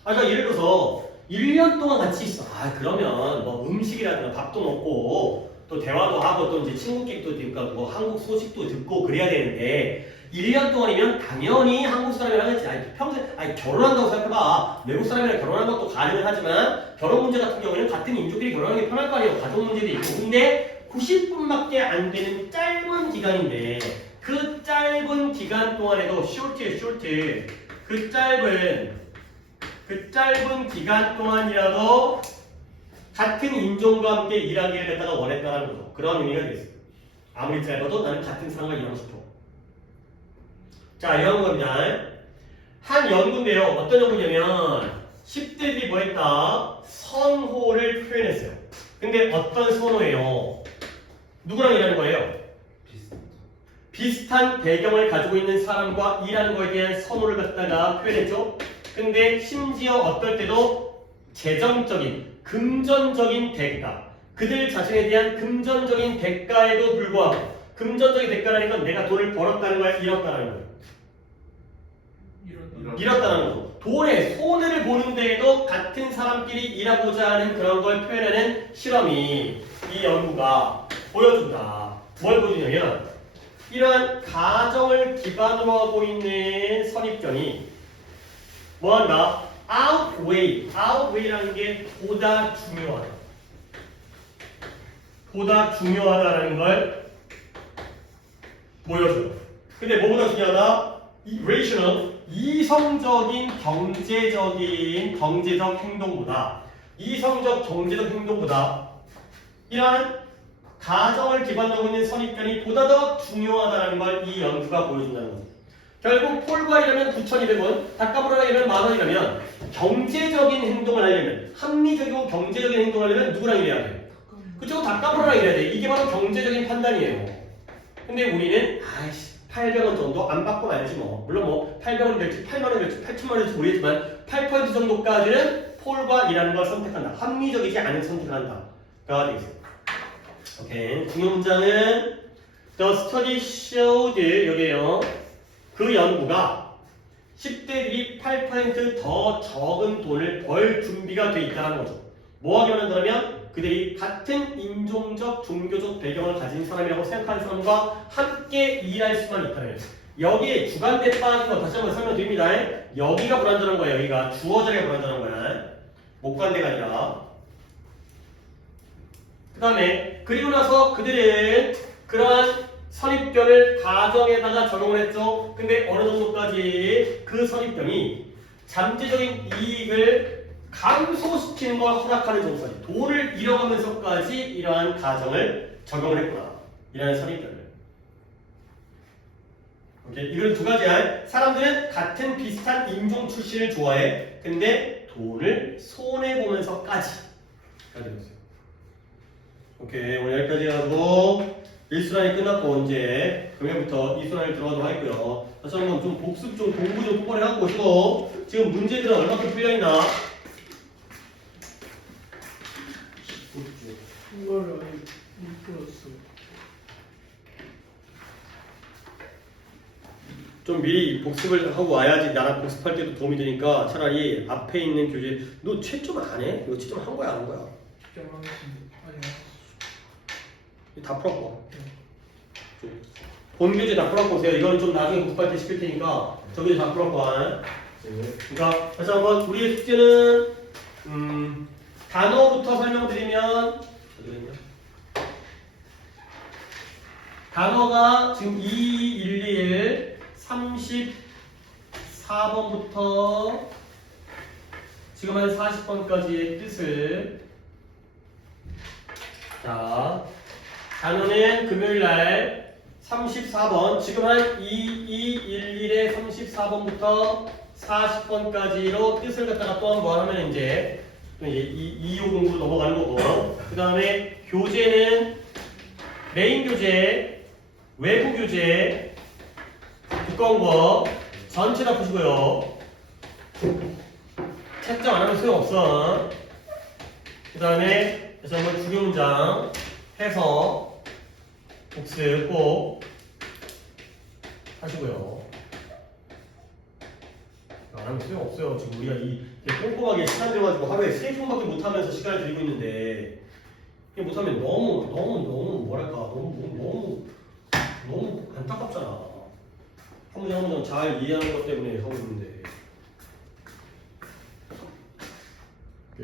그러니까 예를 들어서 1년 동안 같이 있어. 그러면 뭐 음식이라든가 밥도 먹고 또 대화도 하고 또 이제 친구끼리도 듣고 뭐 한국 소식도 듣고 그래야 되는데 1년 동안이면 당연히 한국 사람이랑 하겠지. 평생 결혼한다고 생각해봐. 외국 사람이랑 결혼하는 것도 가능은 하지만 결혼 문제 같은 경우에는 같은 인종끼리 결혼하는 게 편할 거 아니에요. 가족 문제도 있고. 근데 90분밖에 안 되는 짧은 기간인데 그 짧은 기간 동안에도 short 그 짧은 기간 동안이라도 같은 인종과 함께 일하기를 갖다가 원했다는 거죠. 그런 의미가 되겠습니다. 아무리 짧아도 나는 같은 사람과 일하고 싶어. 자, 이런 겁니다. 한 연구인데요. 어떤 연구냐면 10대들이 뭐 했다? 선호를 표현했어요. 근데 어떤 선호예요? 누구랑 일하는 거예요? 비슷한 배경을 가지고 있는 사람과 일하는 거에 대한 선호를 갖다가 표현했죠. 근데 심지어 어떨 때도 재정적인, 금전적인 대가, 그들 자신에 대한 금전적인 대가에도 불구하고 금전적인 대가라는 건 내가 돈을 벌었다는 거야, 잃었다는 거야. 잃었다는 거죠. 돈에 손해를 보는 데에도 같은 사람끼리 일하고자 하는 그런 걸 표현하는 실험이 이 연구가 보여준다. 뭘 보여주냐면 이러한 가정을 기반으로 하고 있는 선입견이 뭐한다? outweigh라는 게 보다 중요하다라는 걸 보여줘요. 근데 뭐보다 중요하다? rational, 이성적 행동보다 이러한 가정을 기반으로 하고 있는 선입견이 보다 더 중요하다는 걸 이 연구가 보여준다는 거죠. 결국 폴과 일하면 9,200원, 닭가브라랑 일하면 10,000원이라면 경제적인 행동을 하려면 합리적이고 경제적인 행동을 하려면 누구랑 일해야 돼? 그쵸? 닭가브라랑 일해야 돼. 이게 바로 경제적인 판단이에요. 근데 우리는 800원 정도 안 받고 말지 뭐. 물론 뭐 800원이 될지 8만원 될지 8천만원 될지 모르겠지만 8% 정도까지는 폴과 일하는 걸 선택한다. 합리적이지 않은 선택을 한다가 되겠습니다. 오케이. 중요 문장은 The study showed 여기에요. 그 연구가 10대들이 8% 더 적은 돈을 벌 준비가 돼 있다는 거죠. 뭐 하기만 한다면 그들이 같은 인종적, 종교적 배경을 가진 사람이라고 생각하는 사람과 함께 일할 수만 있다는 거예요. 여기에 주관대 빠진 거 다시 한번 설명드립니다. 여기가 불완전한 거예요. 여기가 주어 자리가 불완전한 거야. 목관대가 아니라. 그 다음에 그리고 나서 그들은 그러한 선입견을 가정에다가 적용을 했죠. 근데 어느 정도까지 그 선입견이 잠재적인 이익을 감소시키는 걸 허락하는 정도까지 돈을 잃어가면서까지 이러한 가정을 적용을 했구나. 이라는 선입견을. 오케이. 이걸 두 가지야. 사람들은 같은 비슷한 인종 출신을 좋아해. 근데 돈을 손해보면서까지. 오케이. 오늘 여기까지 해가지고 1순환이 끝났고 이제 금요일부터 2순환을 들어가도록 하겠고요. 다시 한번 좀 복습 좀 공부 좀 똑바로 해갖고 오시고 지금 문제들은 얼마큼 풀려있나? 이거를 아예 못 풀었어. 좀 미리 복습을 하고 와야지 나랑 복습할 때도 도움이 되니까 차라리 앞에 있는 교재 너 채점 안 해? 이거 채점 한 거야 안 한 거야? 직접 하겠습니다. 아니요. 다 풀었고 본 교재 다 풀었고 오세요. 이건 좀 나중에 복습할 때 시킬 테니까 저기 다 풀었고 그러니까 다시 한번 우리의 숙제는 단어부터 설명드리면 단어가 지금 211 34번부터 지금 한 40번까지의 뜻을 자, 단어는 금요일 날 34번, 지금 한 2211의 34번부터 40번까지로 뜻을 갖다가 또 한 번 하면 이제 이호 공부로 넘어가는 거고, 그 다음에 교재는 메인 교재, 외부 교재, 두꺼운 거 전체 다 푸시고요. 채점 안 하면 소용없어. 그 다음에 다시 한번 주요 문장 해서 복습 꼭 하시고요. 안 하면 소용없어요. 지금 우리가 이렇게 꼼꼼하게 시간 들여가지고 하루에 3통밖에 못하면서 시간을 들이고 있는데, 이게 못하면 너무 뭐랄까, 너무 안타깝잖아. 한 문장 한 문장 잘 이해하는 것 때문에 하고 있는데.